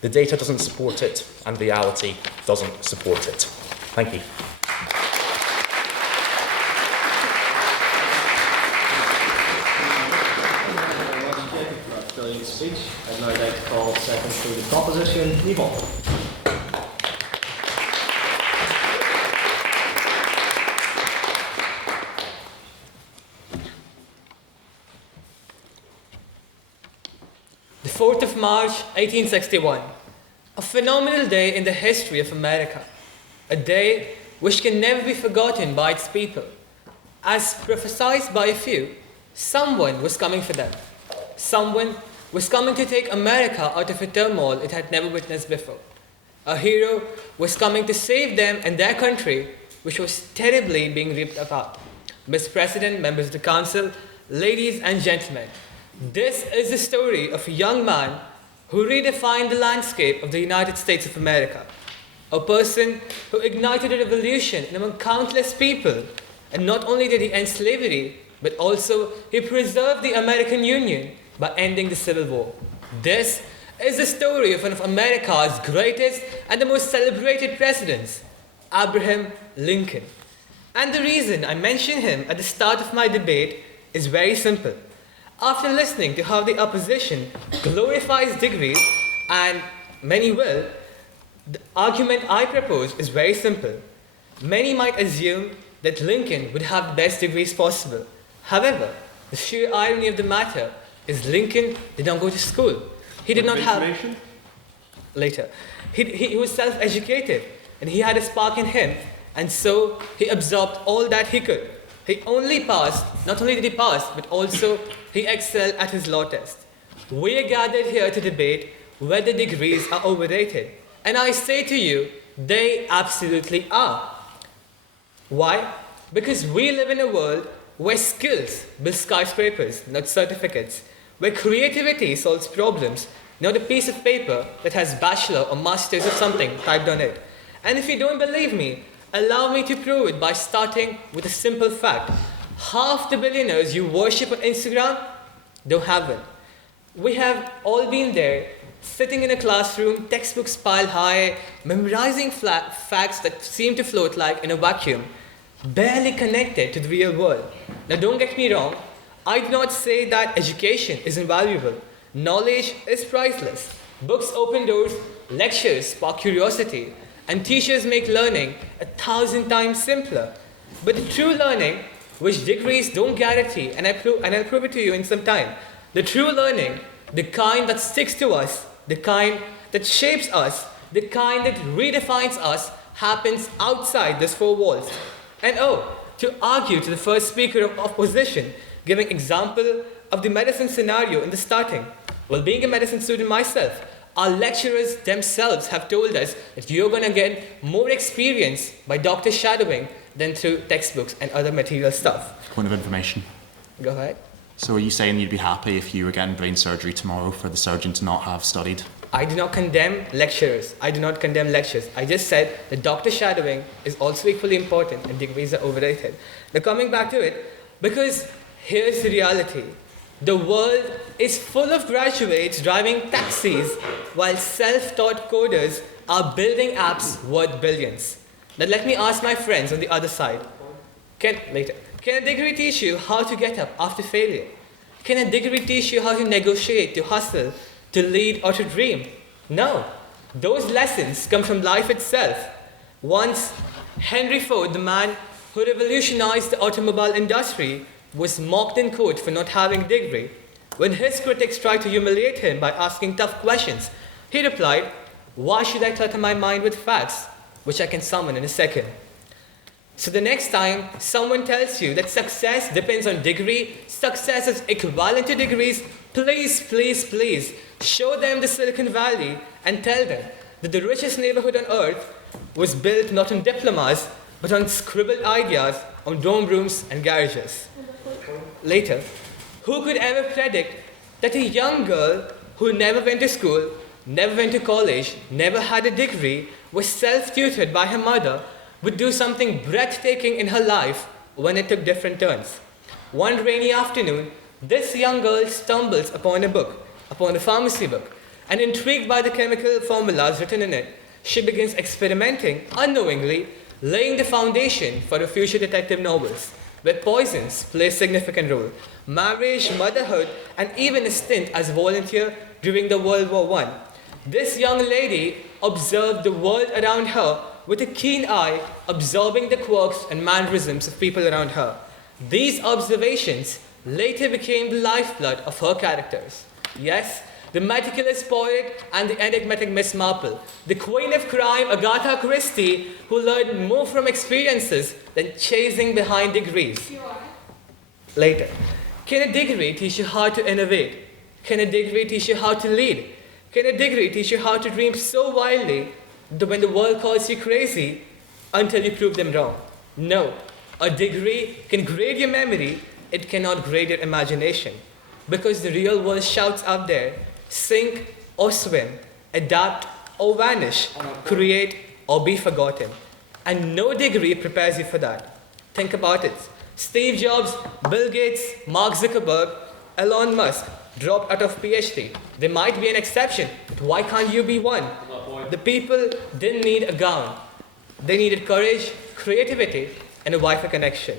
The data doesn't support it and reality doesn't support it. Thank you. Brilliant speech. I'd now like to call second to the proposition, Nihal. The 4th of March, 1861. A phenomenal day in the history of America. A day which can never be forgotten by its people. As prophesied by a few, someone was coming for them. Someone was coming to take America out of a turmoil it had never witnessed before. A hero was coming to save them and their country, which was terribly being ripped apart. Mr. President, members of the council, ladies and gentlemen, this is the story of a young man who redefined the landscape of the United States of America. A person who ignited a revolution among countless people, and not only did he end slavery, but also he preserved the American Union by ending the Civil War. This is the story of one of America's greatest and the most celebrated presidents, Abraham Lincoln. And the reason I mention him at the start of my debate is very simple. After listening to how the opposition glorifies degrees, and many will, the argument I propose is very simple. Many might assume that Lincoln would have the best degrees possible. However, the sheer irony of the matter is Lincoln did not go to school. He did not have... Later. He was self-educated, and he had a spark in him, and so he absorbed all that he could. He only passed, not only did he pass, but also he excelled at his law test. We are gathered here to debate whether degrees are overrated, and I say to you, they absolutely are. Why? Because we live in a world where skills build skyscrapers, not certificates, where creativity solves problems, not a piece of paper that has bachelor or master's or something typed on it. And if you don't believe me, allow me to prove it by starting with a simple fact. Half the billionaires you worship on Instagram don't have one. We have all been there, sitting in a classroom, textbooks piled high, memorizing facts that seem to float like in a vacuum, barely connected to the real world. Now don't get me wrong, I do not say that education is invaluable. Knowledge is priceless. Books open doors, lectures spark curiosity, and teachers make learning 1,000 times simpler. But the true learning, which degrees don't guarantee, and I'll prove it to you in some time, the true learning, the kind that sticks to us, the kind that shapes us, the kind that redefines us, happens outside these four walls. And to argue to the first speaker of opposition, giving example of the medicine scenario in the starting, well, being a medicine student myself, our lecturers themselves have told us that you're going to get more experience by doctor shadowing than through textbooks and other material stuff. Point of information. Go ahead. So are you saying you'd be happy if you were getting brain surgery tomorrow for the surgeon to not have studied? I do not condemn lecturers. I do not condemn lectures. I just said that doctor shadowing is also equally important and degrees are overrated. Now coming back to it, because here's the reality. The world is full of graduates driving taxis while self-taught coders are building apps worth billions. Now let me ask my friends on the other side. Can a degree teach you how to get up after failure? Can a degree teach you how to negotiate, to hustle, to lead, or to dream? No. Those lessons come from life itself. Once, Henry Ford, the man who revolutionized the automobile industry, was mocked in court for not having a degree. When his critics tried to humiliate him by asking tough questions, he replied, "Why should I clutter my mind with facts, which I can summon in a second?" So the next time someone tells you that success depends on degree, success is equivalent to degrees, please, please, please show them the Silicon Valley and tell them that the richest neighborhood on earth was built not on diplomas, but on scribbled ideas on dorm rooms and garages. Later, who could ever predict that a young girl who never went to school, never went to college, never had a degree, was self-tutored by her mother, would do something breathtaking in her life when it took different turns? One rainy afternoon, this young girl stumbles upon a pharmacy book, and intrigued by the chemical formulas written in it, she begins experimenting unknowingly, laying the foundation for her future detective novels, where poisons play a significant role, marriage, motherhood, and even a stint as a volunteer during the World War I. This young lady observed the world around her with a keen eye, absorbing the quirks and mannerisms of people around her. These observations later became the lifeblood of her characters. Yes, the meticulous poet and the enigmatic Miss Marple, the queen of crime Agatha Christie, who learned more from experiences than chasing behind degrees. Later, can a degree teach you how to innovate? Can a degree teach you how to lead? Can a degree teach you how to dream so wildly that when the world calls you crazy until you prove them wrong? No. A degree can grade your memory, it cannot grade your imagination. Because the real world shouts out there, think or swim, adapt or vanish, create or be forgotten. And no degree prepares you for that. Think about it. Steve Jobs, Bill Gates, Mark Zuckerberg, Elon Musk dropped out of PhD. They might be an exception, but why can't you be one? The people didn't need a gown. They needed courage, creativity, and a Wi-Fi connection.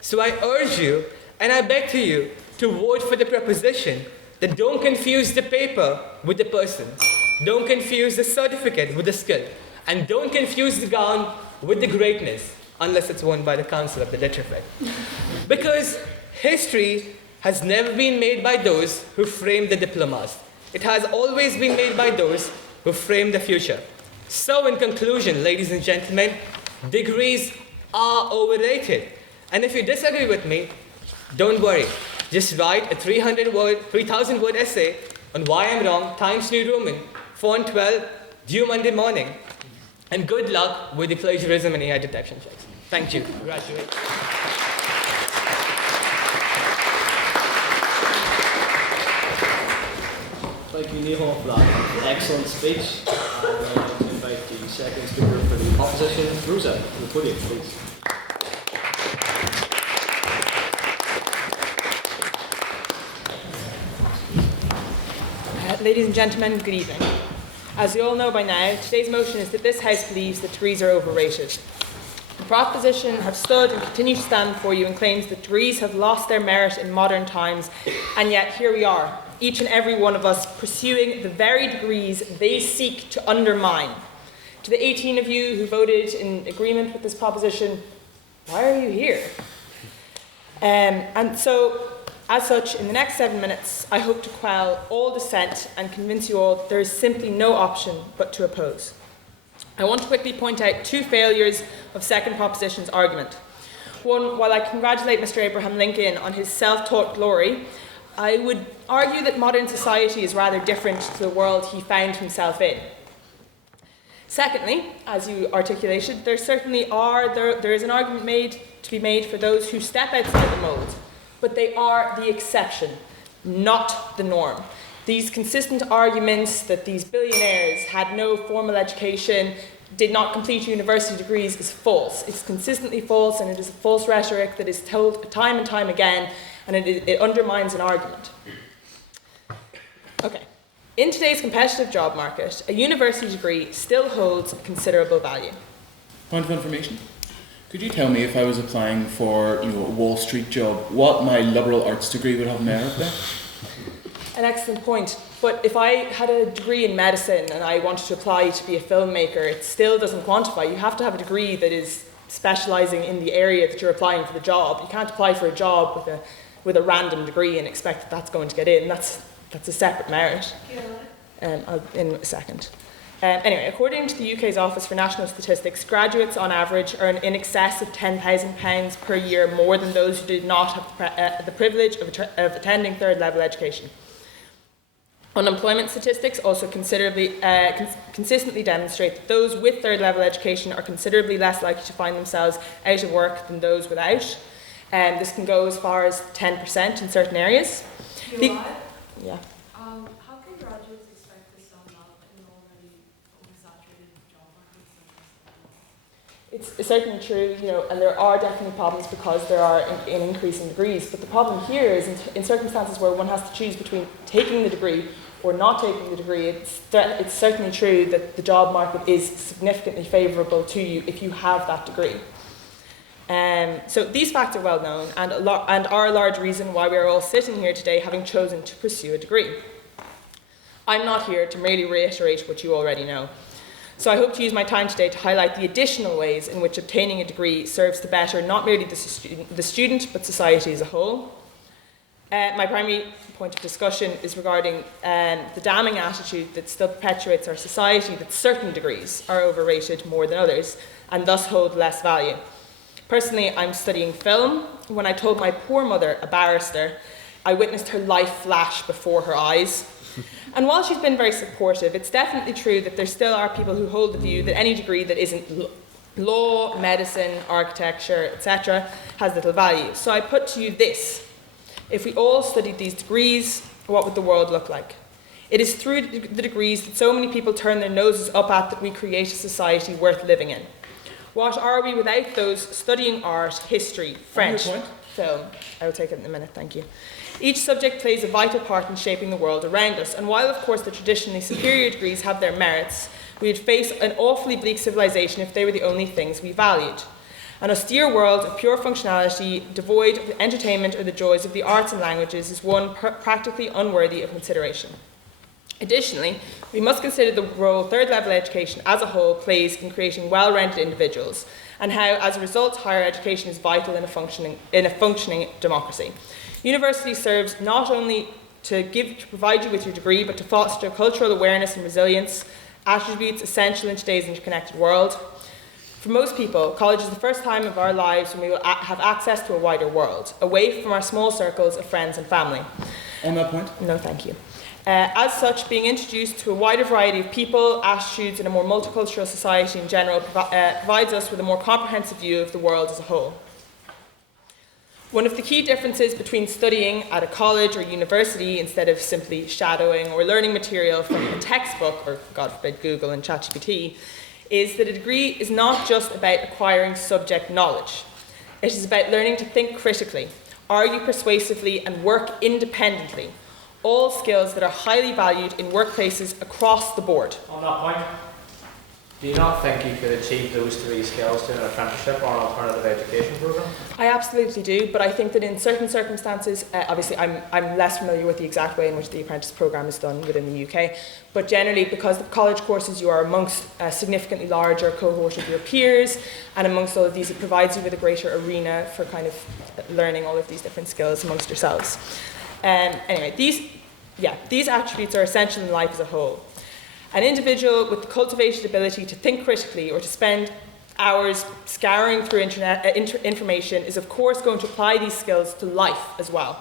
So I urge you, and I beg to you, to vote for the proposition that don't confuse the paper with the person. Don't confuse the certificate with the skill. And don't confuse the gown with the greatness, unless it's worn by the Council of the Literate. Because history has never been made by those who framed the diplomas. It has always been made by those who frame the future. So in conclusion, ladies and gentlemen, degrees are overrated. And if you disagree with me, don't worry. Just write a 3,000 word essay on why I'm wrong, Times New Roman, font 12, due Monday morning. And good luck with the plagiarism and AI detection checks. Thank you. Graduate. Thank you, Nihal, for that excellent speech. I'm going to invite the second speaker for the opposition, Rosa, to the podium, please. Ladies and gentlemen, good evening. As you all know by now, today's motion is that this House believes that degrees are overrated. The proposition have stood and continue to stand before you and claims that degrees have lost their merit in modern times, and yet here we are, each and every one of us pursuing the very degrees they seek to undermine. To the 18 of you who voted in agreement with this proposition, why are you here? And so, as such, in the next 7 minutes, I hope to quell all dissent and convince you all that there is simply no option but to oppose. I want to quickly point out two failures of second proposition's argument. One, while I congratulate Mr. Abraham Lincoln on his self-taught glory, I would argue that modern society is rather different to the world he found himself in. Secondly, as you articulated, there is an argument to be made for those who step outside the mould, but they are the exception, not the norm. These consistent arguments that these billionaires had no formal education, did not complete university degrees is false. It's consistently false, and it is a false rhetoric that is told time and time again, and it undermines an argument. Okay. In today's competitive job market, a university degree still holds considerable value. Point of information. Could you tell me if I was applying for a Wall Street job, what my liberal arts degree would have merit there? An excellent point. But if I had a degree in medicine and I wanted to apply to be a filmmaker, it still doesn't quantify. You have to have a degree that is specialising in the area that you're applying for the job. You can't apply for a job with a random degree and expect that that's going to get in. That's a separate merit. In a second. Anyway, according to the UK's Office for National Statistics, graduates on average earn in excess of £10,000 per year more than those who did not have the privilege of attending third level education. Unemployment statistics also consistently demonstrate that those with third level education are considerably less likely to find themselves out of work than those without. This can go as far as 10% in certain areas. Yeah. How can graduates expect to sum up in already oversaturated job markets? It's certainly true, and there are definitely problems because there are an increase in degrees. But the problem here is in circumstances where one has to choose between taking the degree or not taking the degree, it's certainly true that the job market is significantly favourable to you if you have that degree. So these facts are well known and are a large reason why we are all sitting here today having chosen to pursue a degree. I'm not here to merely reiterate what you already know. So I hope to use my time today to highlight the additional ways in which obtaining a degree serves to better not merely the student but society as a whole. My primary point of discussion is regarding the damning attitude that still perpetuates our society that certain degrees are overrated more than others and thus hold less value. Personally, I'm studying film. When I told my poor mother, a barrister, I witnessed her life flash before her eyes. And while she's been very supportive, it's definitely true that there still are people who hold the view that any degree that isn't law, medicine, architecture, etc. has little value. So I put to you this. If we all studied these degrees, what would the world look like? It is through the degrees that so many people turn their noses up at that we create a society worth living in. What are we without those studying art, history, French, film? I will take it in a minute, thank you. Each subject plays a vital part in shaping the world around us, and while of course the traditionally superior degrees have their merits, we would face an awfully bleak civilization if they were the only things we valued. An austere world of pure functionality, devoid of the entertainment or the joys of the arts and languages, is one practically unworthy of consideration. Additionally, we must consider the role third-level education as a whole plays in creating well-rounded individuals, and how, as a result, higher education is vital in a functioning democracy. University serves not only to provide you with your degree, but to foster cultural awareness and resilience, attributes essential in today's interconnected world. For most people, college is the first time of our lives when we will have access to a wider world, away from our small circles of friends and family. On that point? No, thank you. As such, being introduced to a wider variety of people, attitudes, and a more multicultural society in general provides us with a more comprehensive view of the world as a whole. One of the key differences between studying at a college or university instead of simply shadowing or learning material from a textbook, or God forbid Google and ChatGPT, is that a degree is not just about acquiring subject knowledge. It is about learning to think critically, argue persuasively, and work independently. All skills that are highly valued in workplaces across the board. On that point, do you not think you could achieve those three skills through an apprenticeship or an alternative education programme? I absolutely do, but I think that in certain circumstances, obviously I'm less familiar with the exact way in which the apprentice programme is done within the UK, but generally because the college courses you are amongst a significantly larger cohort of your peers, and amongst all of these it provides you with a greater arena for kind of learning all of these different skills amongst yourselves. Anyway, these attributes are essential in life as a whole. An individual with the cultivated ability to think critically or to spend hours scouring through information is of course going to apply these skills to life as well.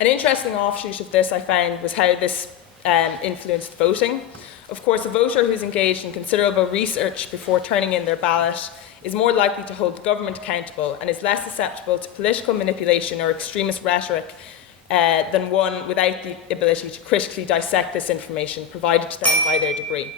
An interesting offshoot of this I found was how this influenced voting. Of course, a voter who's engaged in considerable research before turning in their ballot is more likely to hold the government accountable and is less susceptible to political manipulation or extremist rhetoric than one without the ability to critically dissect this information provided to them by their degree.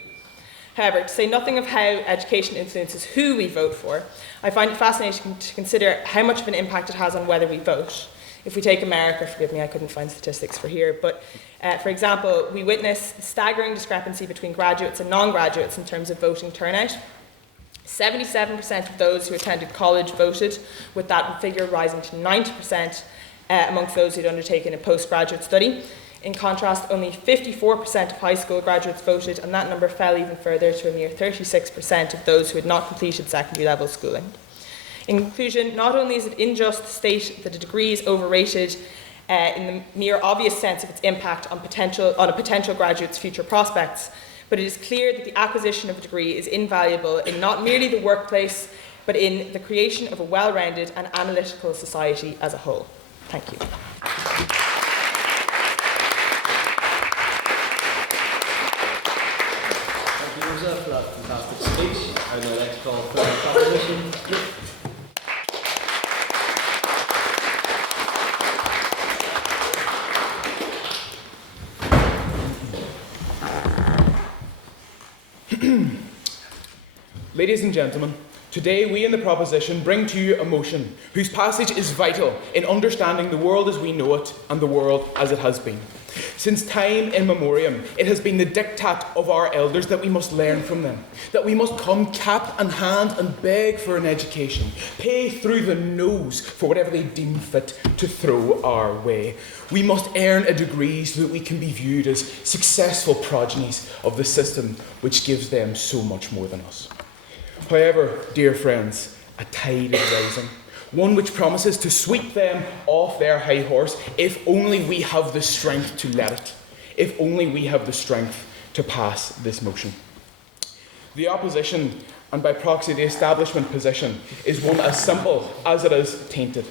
However, to say nothing of how education influences who we vote for, I find it fascinating to consider how much of an impact it has on whether we vote. If we take America, forgive me, I couldn't find statistics for here, but for example, we witness a staggering discrepancy between graduates and non-graduates in terms of voting turnout. 77% of those who attended college voted, with that figure rising to 90% amongst those who'd undertaken a postgraduate study. In contrast, only 54% of high school graduates voted, and that number fell even further to a mere 36% of those who had not completed secondary level schooling. In conclusion, not only is it unjust to state that a degree is overrated in the mere obvious sense of its impact on a potential graduate's future prospects, but it is clear that the acquisition of a degree is invaluable in not merely the workplace, but in the creation of a well-rounded and analytical society as a whole. Thank you. Thank you, Rosa, for that fantastic speech. I would now like to call for the proposition. Ladies and gentlemen, today we in the proposition bring to you a motion whose passage is vital in understanding the world as we know it and the world as it has been. Since time immemorial, it has been the diktat of our elders that we must learn from them, that we must come cap in hand and beg for an education, pay through the nose for whatever they deem fit to throw our way. We must earn a degree so that we can be viewed as successful progenies of the system which gives them so much more than us. However, dear friends, a tide is rising, one which promises to sweep them off their high horse if only we have the strength to let it, if only we have the strength to pass this motion. The opposition, and by proxy the establishment position, is one as simple as it is tainted.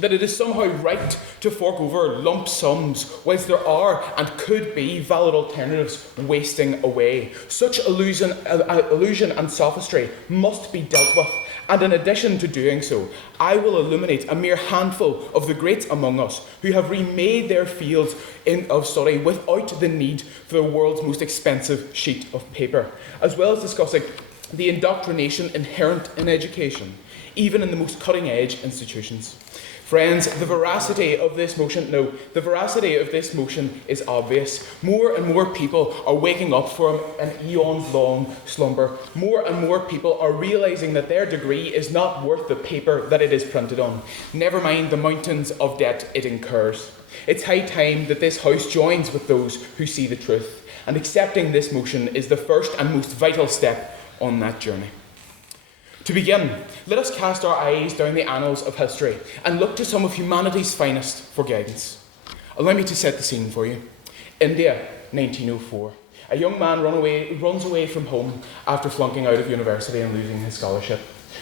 that it is somehow right to fork over lump sums, whilst there are and could be valid alternatives wasting away. Such illusion and sophistry must be dealt with, and in addition to doing so, I will illuminate a mere handful of the great among us who have remade their fields of study without the need for the world's most expensive sheet of paper, as well as discussing the indoctrination inherent in education, even in the most cutting-edge institutions. Friends, the veracity of this motion is obvious. More and more people are waking up from an eons-long slumber. More and more people are realising that their degree is not worth the paper that it is printed on, never mind the mountains of debt it incurs. It's high time that this House joins with those who see the truth, and accepting this motion is the first and most vital step on that journey. To begin, let us cast our eyes down the annals of history and look to some of humanity's finest for guidance. Allow me to set the scene for you. India, 1904. A young man runs away from home after flunking out of university and losing his scholarship.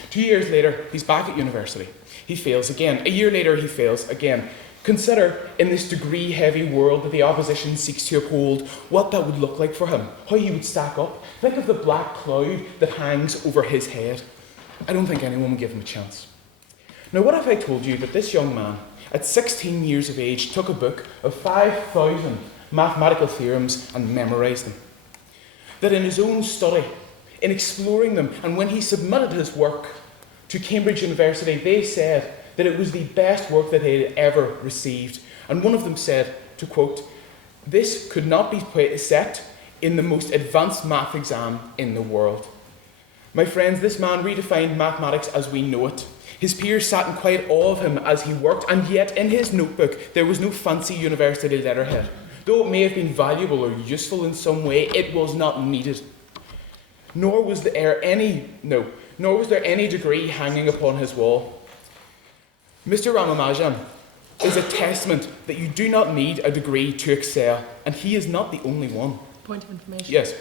2 years later, he's back at university. He fails again. A year later, he fails again. Consider, in this degree-heavy world that the opposition seeks to uphold, what that would look like for him, how he would stack up. Think of the black cloud that hangs over his head. I don't think anyone would give him a chance. Now, what if I told you that this young man, at 16 years of age, took a book of 5,000 mathematical theorems and memorised them? That in his own study, in exploring them, and when he submitted his work to Cambridge University, they said that it was the best work that they had ever received. And one of them said, to quote, "This could not be set in the most advanced math exam in the world." My friends, this man redefined mathematics as we know it. His peers sat in quiet awe of him as he worked, and yet in his notebook there was no fancy university letterhead. Though it may have been valuable or useful in some way, it was not needed. Nor was there any degree hanging upon his wall. Mr. Ramanujan is a testament that you do not need a degree to excel, and he is not the only one. Point of information. Yes.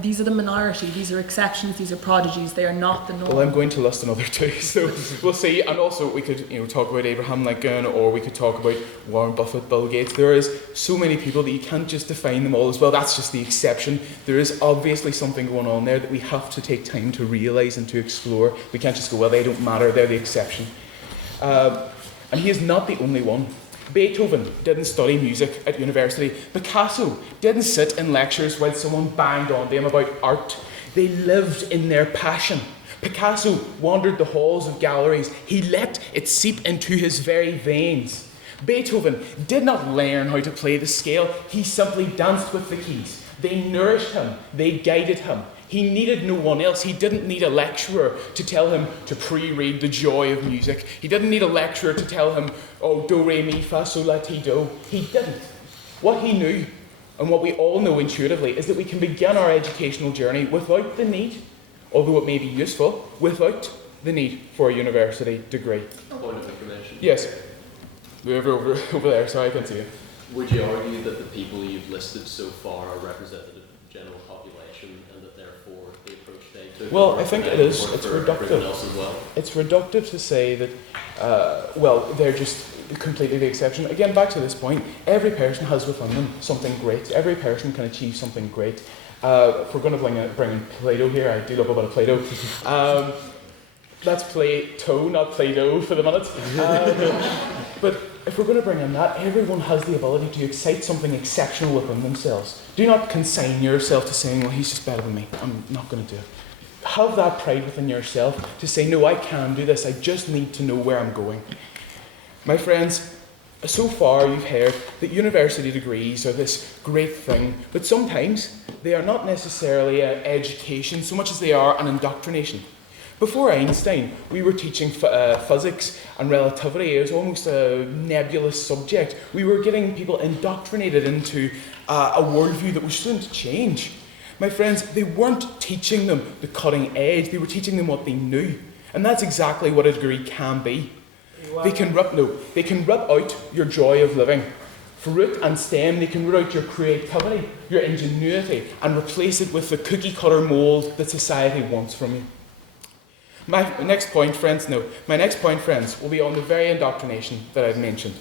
These are the minority, these are exceptions, these are prodigies, they are not the norm. Well, I'm going to list another two, so we'll see. And also, we could talk about Abraham Lincoln, or we could talk about Warren Buffett, Bill Gates. There is so many people that you can't just define them all as well. That's just the exception. There is obviously something going on there that we have to take time to realise and to explore. We can't just go, well, they don't matter, they're the exception. And he is not the only one. Beethoven didn't study music at university. Picasso didn't sit in lectures while someone banged on to him about art. They lived in their passion. Picasso wandered the halls of galleries. He let it seep into his very veins. Beethoven did not learn how to play the scale. He simply danced with the keys. They nourished him. They guided him. He needed no one else. He didn't need a lecturer to tell him to pre-read the joy of music. He didn't need a lecturer to tell him, oh, do, re, mi, fa, sol, la, ti, do. He didn't. What he knew, and what we all know intuitively, is that we can begin our educational journey without the need, although it may be useful, without the need for a university degree. Point of information. Yes. Over there, sorry, I can't see you. Would you argue that the people you've listed so far are representative of the general population, and that therefore the approach they took? Well, I think it is. It's reductive. Else as well? It's reductive to say that, they're just completely the exception. Again, back to this point, every person has within them something great. Every person can achieve something great. If we're going to bring in Plato here, I do love a bit of Plato. That's Plato, not Play-Doh for the minute. But if we're going to bring in that, everyone has the ability to excite something exceptional within themselves. Do not consign yourself to saying, well, he's just better than me. I'm not going to do it. Have that pride within yourself to say, no, I can do this. I just need to know where I'm going. My friends, so far you've heard that university degrees are this great thing, but sometimes they are not necessarily an education so much as they are an indoctrination. Before Einstein, we were teaching physics and relativity. It was almost a nebulous subject. We were getting people indoctrinated into a worldview that was soon to change. My friends, they weren't teaching them the cutting edge. They were teaching them what they knew. And that's exactly what a degree can be. They can rip out your joy of living. For root and stem, they can root out your creativity, your ingenuity, and replace it with the cookie-cutter mould that society wants from you. My next point, friends, will be on the very indoctrination that I've mentioned.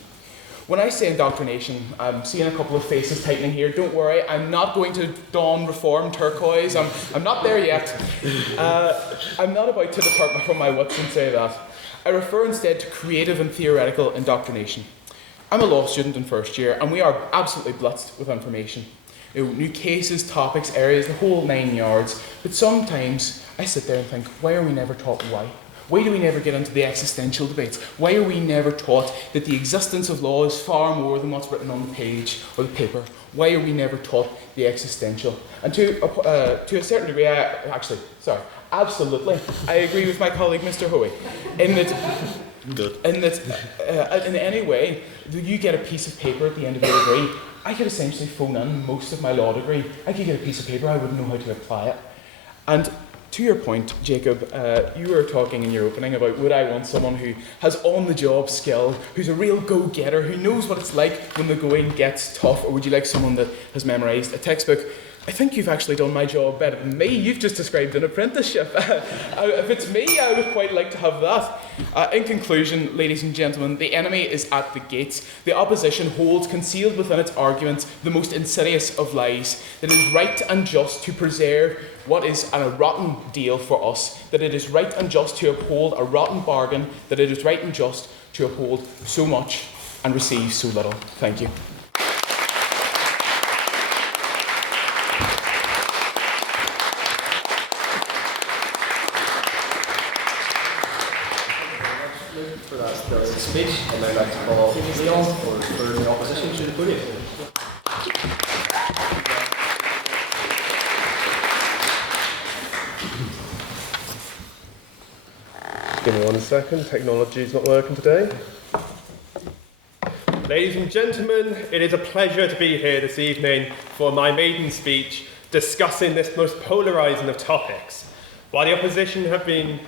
When I say indoctrination, I'm seeing a couple of faces tightening here. Don't worry, I'm not going to don reform turquoise. I'm not there yet. I'm not about to depart from my wits and say that. I refer instead to creative and theoretical indoctrination. I'm a law student in first year, and we are absolutely blitzed with information. New cases, topics, areas, the whole 9 yards. But sometimes I sit there and think, why are we never taught why? Why do we never get into the existential debates? Why are we never taught that the existence of law is far more than what's written on the page or the paper? Why are we never taught the existential? And to a certain degree, absolutely, I agree with my colleague Mr. Hoey, in any way, you get a piece of paper at the end of your degree. I could essentially phone in most of my law degree. I could get a piece of paper, I wouldn't know how to apply it. And to your point, Jacob, you were talking in your opening about would I want someone who has on-the-job skill, who's a real go-getter, who knows what it's like when the going gets tough, or would you like someone that has memorised a textbook? I think you've actually done my job better than me. You've just described an apprenticeship. If it's me, I would quite like to have that. In conclusion, ladies and gentlemen, the enemy is at the gates. The opposition holds concealed within its arguments the most insidious of lies, that it is right and just to preserve what is a rotten deal for us, that it is right and just to uphold a rotten bargain, that it is right and just to uphold so much and receive so little. Thank you. For that brilliant speech, and I'd like to call Leon for the opposition to the podium. Give me 1 second, technology's not working today. Ladies and gentlemen, it is a pleasure to be here this evening for my maiden speech discussing this most polarising of topics. While the proposition have been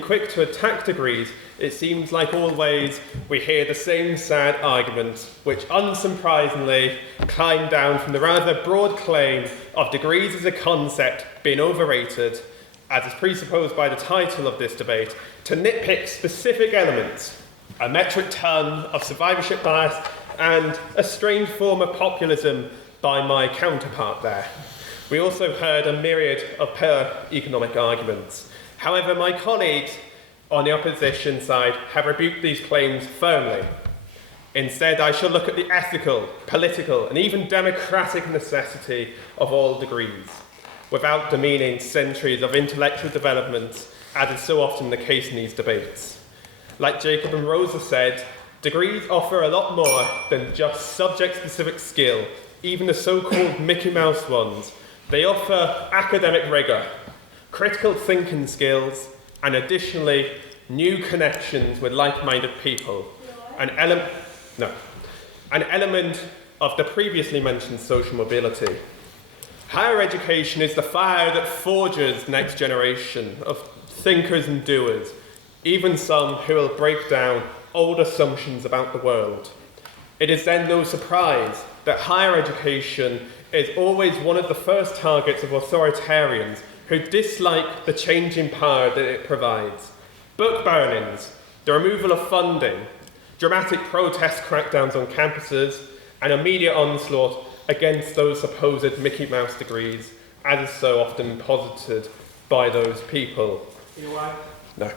quick to attack degrees, it seems like always we hear the same sad arguments, which unsurprisingly climb down from the rather broad claim of degrees as a concept being overrated, as is presupposed by the title of this debate, to nitpick specific elements, a metric ton of survivorship bias, and a strange form of populism by my counterpart there. We also heard a myriad of economic arguments. However, my colleagues on the opposition side have rebuked these claims firmly. Instead, I shall look at the ethical, political, and even democratic necessity of all degrees, without demeaning centuries of intellectual development, as is so often the case in these debates. Like Jacob and Rosa said, degrees offer a lot more than just subject-specific skill, even the so-called Mickey Mouse ones. They offer academic rigour, critical thinking skills, and additionally, new connections with like-minded people. An element of the previously mentioned social mobility. Higher education is the fire that forges the next generation of thinkers and doers, even some who will break down old assumptions about the world. It is then no surprise that higher education is always one of the first targets of authoritarians who dislike the changing power that it provides. Book burnings, the removal of funding, dramatic protest crackdowns on campuses, and a media onslaught against those supposed Mickey Mouse degrees, as is so often posited by those people. You know why? No.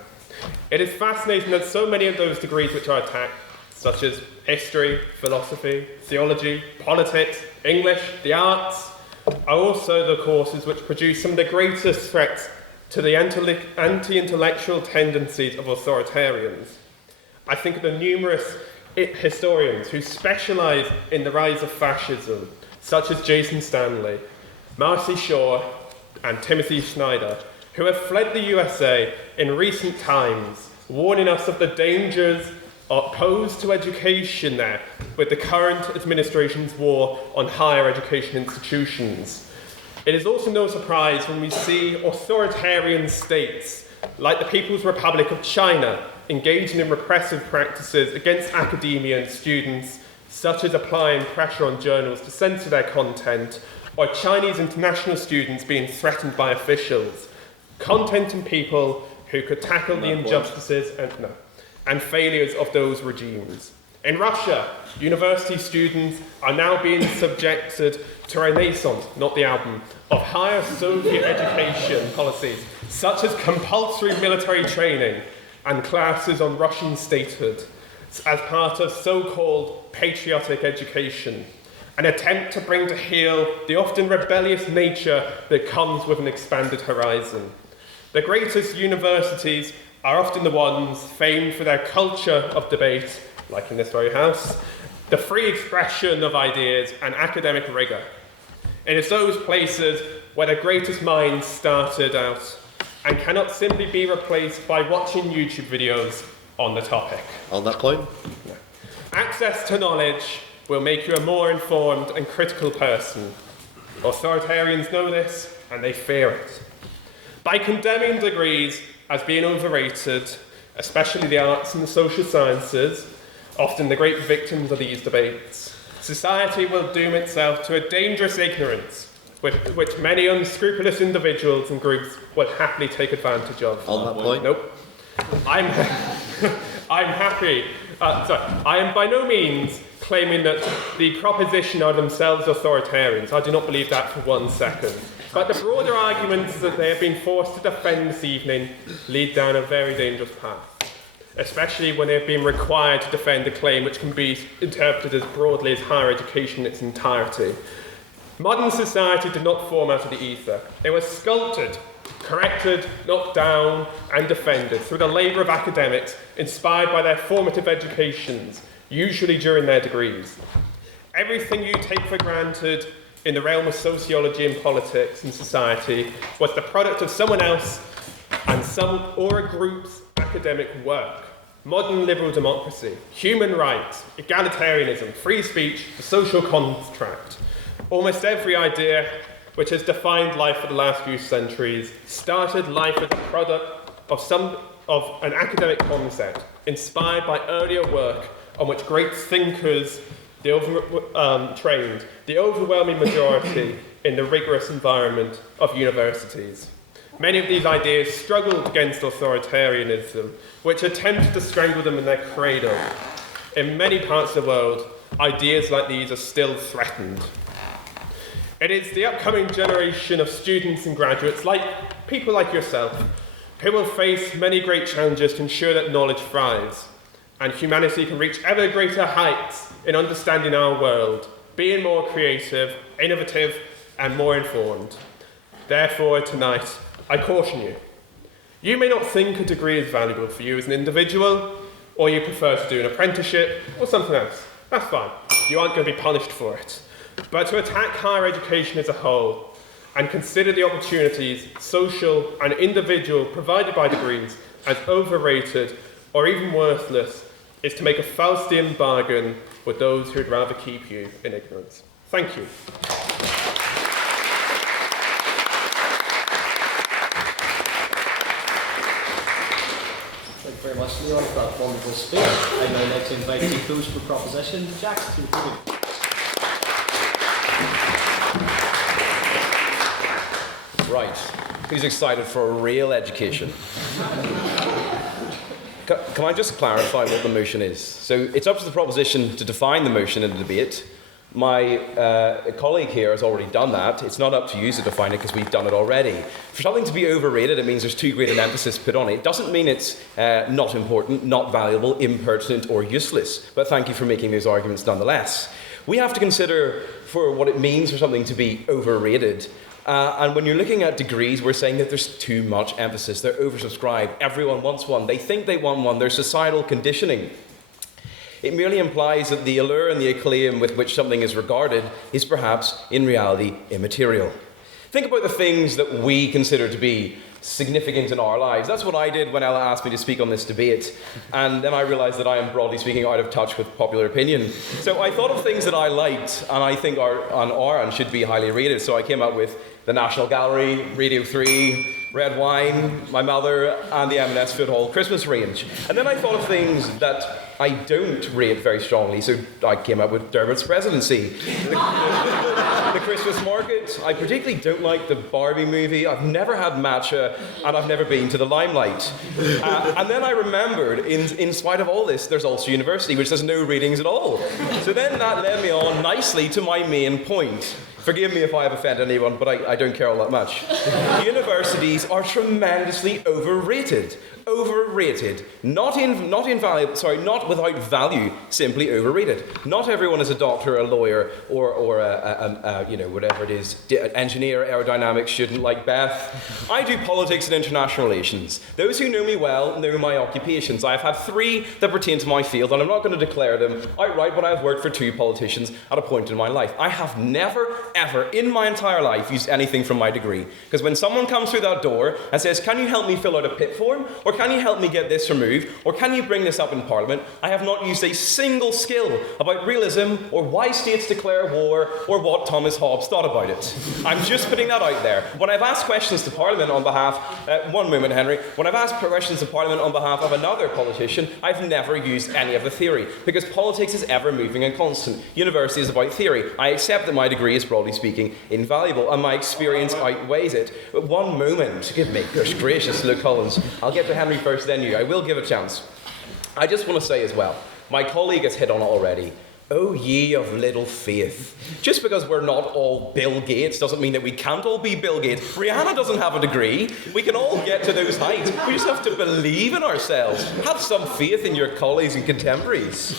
It is fascinating that so many of those degrees which are attacked, such as history, philosophy, theology, politics, English, the arts, are also the courses which produce some of the greatest threats to the anti-intellectual tendencies of authoritarians. I think of the numerous historians who specialise in the rise of fascism, such as Jason Stanley, Marcy Shaw, and Timothy Snyder, who have fled the USA in recent times, warning us of the dangers posed to education there with the current administration's war on higher education institutions. It is also no surprise when we see authoritarian states like the People's Republic of China engaging in repressive practices against academia and students, such as applying pressure on journals to censor their content, or Chinese international students being threatened by officials. content and people who could tackle the injustices and failures of those regimes. In Russia, university students are now being subjected to a renaissance, not the album, of higher Soviet education policies, such as compulsory military training and classes on Russian statehood, as part of so-called patriotic education, an attempt to bring to heel the often rebellious nature that comes with an expanded horizon. The greatest universities are often the ones famed for their culture of debate, like in this very house, the free expression of ideas and academic rigour. It is those places where the greatest minds started out and cannot simply be replaced by watching YouTube videos on the topic. On that point? No. Access to knowledge will make you a more informed and critical person. Authoritarians know this, and they fear it. By condemning degrees as being overrated, especially the arts and the social sciences, often the great victims of these debates, society will doom itself to a dangerous ignorance which many unscrupulous individuals and groups will happily take advantage of. On that point? Nope. I'm happy. I am by no means claiming that the proposition are themselves authoritarians. I do not believe that for 1 second. But the broader arguments that they have been forced to defend this evening lead down a very dangerous path, especially when they have been required to defend a claim which can be interpreted as broadly as higher education in its entirety. Modern society did not form out of the ether. It was sculpted, corrected, knocked down, and defended through the labour of academics inspired by their formative educations, usually during their degrees. Everything you take for granted in the realm of sociology and politics and society was the product of someone else and some or a group's academic work. Modern liberal democracy, human rights, egalitarianism, free speech, the social contract. Almost every idea which has defined life for the last few centuries started life as a product of an academic concept inspired by earlier work on which great thinkers trained the overwhelming majority in the rigorous environment of universities. Many of these ideas struggled against authoritarianism, which attempted to strangle them in their cradle. In many parts of the world, ideas like these are still threatened. It is the upcoming generation of students and graduates, like people like yourself, who will face many great challenges to ensure that knowledge thrives and humanity can reach ever greater heights in understanding our world, being more creative, innovative, and more informed. Therefore, tonight, I caution you. You may not think a degree is valuable for you as an individual, or you prefer to do an apprenticeship or something else. That's fine. You aren't going to be punished for it. But to attack higher education as a whole and consider the opportunities, social and individual, provided by degrees as overrated or even worthless is to make a Faustian bargain with those who'd rather keep you in ignorance. Thank you. Thank you very much, Leon, for that wonderful speech. I'd now like to invite the close for proposition, Jack, to the podium. Right. Who's excited for a real education? Can I just clarify what the motion is? So it's up to the proposition to define the motion in the debate. My colleague here has already done that. It's not up to you to define it because we've done it already. For something to be overrated, it means there's too great an emphasis put on it. It doesn't mean it's not important, not valuable, impertinent, or useless. But thank you for making those arguments nonetheless. We have to consider for what it means for something to be overrated. And when you're looking at degrees, we're saying that there's too much emphasis. They're oversubscribed. Everyone wants one. They think they want one. There's societal conditioning. It merely implies that the allure and the acclaim with which something is regarded is perhaps, in reality, immaterial. Think about the things that we consider to be significant in our lives. That's what I did when Ella asked me to speak on this debate. And then I realised that I am, broadly speaking, out of touch with popular opinion. So I thought of things that I liked and I think are and should be highly rated. So I came up with the National Gallery, Radio 3, red wine, my mother, and the M&S Food Hall Christmas range. And then I thought of things that I don't rate very strongly, so I came up with Dermot's presidency, the Christmas market. I particularly don't like the Barbie movie. I've never had matcha, and I've never been to the Limelight. And then I remembered, in spite of all this, there's Ulster University, which has no readings at all. So then that led me on nicely to my main point. Forgive me if I have offended anyone, but I don't care all that much. Universities are tremendously overrated. Overrated. Not without value, simply overrated. Not everyone is a doctor, a lawyer, or a whatever it is, engineer, aerodynamics student like Beth. I do politics and international relations. Those who know me well know my occupations. I've had 3 that pertain to my field, and I'm not going to declare them outright, but I've worked for 2 politicians at a point in my life. I have never, ever, in my entire life, used anything from my degree. Because when someone comes through that door and says, can you help me fill out a PIP form? Or can you help me get this removed? Or can you bring this up in Parliament? I have not used a single skill about realism or why states declare war or what Thomas Hobbes thought about it. I'm just putting that out there. When I've asked questions to Parliament on behalf, one moment Henry, when I've asked questions to Parliament on behalf of another politician, I've never used any of the theory because politics is ever moving and constant. University is about theory. I accept that my degree is broadly speaking invaluable and my experience outweighs it. But one moment, give me, gosh gracious, Luke Collins. I'll get to Henry first, then you. I will give a chance. I just want to say as well, my colleague has hit on it already. Oh ye of little faith. Just because we're not all Bill Gates doesn't mean that we can't all be Bill Gates. Rihanna doesn't have a degree. We can all get to those heights. We just have to believe in ourselves. Have some faith in your colleagues and contemporaries.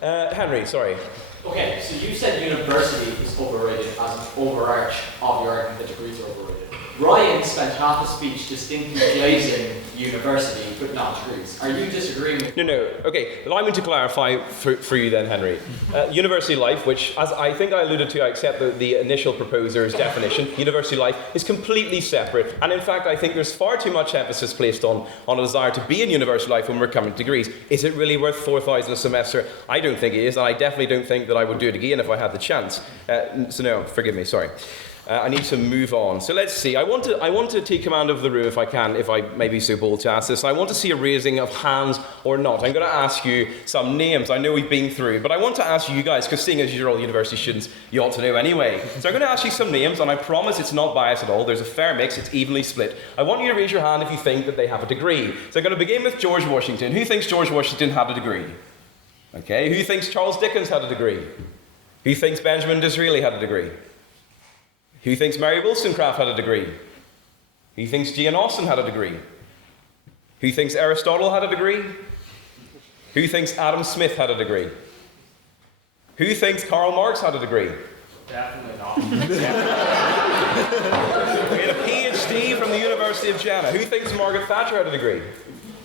Henry, sorry. Okay, so you said university is overrated as an overarch of your argument that degrees are overrated. Ryan spent half a speech distinctly glazing university, but not degrees. Are you disagreeing with No. Okay, allow me to clarify for you then, Henry. University life, which, as I think I alluded to, I accept the initial proposer's definition, university life is completely separate. And in fact, I think there's far too much emphasis placed on a desire to be in university life when we're coming to degrees. Is it really worth 4,000 a semester? I don't think it is, and I definitely don't think that I would do it again if I had the chance. So no, forgive me, sorry. I need to move on. So let's see. I want to take command of the room if I can, if I may be so bold to ask this. I want to see a raising of hands or not. I'm going to ask you some names. I know we've been through, but I want to ask you guys, because seeing as you're all university students, you ought to know anyway. So I'm going to ask you some names, and I promise it's not biased at all. There's a fair mix. It's evenly split. I want you to raise your hand if you think that they have a degree. So I'm going to begin with George Washington. Who thinks George Washington had a degree? Okay. Who thinks Charles Dickens had a degree? Who thinks Benjamin Disraeli had a degree? Who thinks Mary Wollstonecraft had a degree? Who thinks Jane Austen had a degree? Who thinks Aristotle had a degree? Who thinks Adam Smith had a degree? Who thinks Karl Marx had a degree? Definitely not. We had a PhD from the University of Jena. Who thinks Margaret Thatcher had a degree?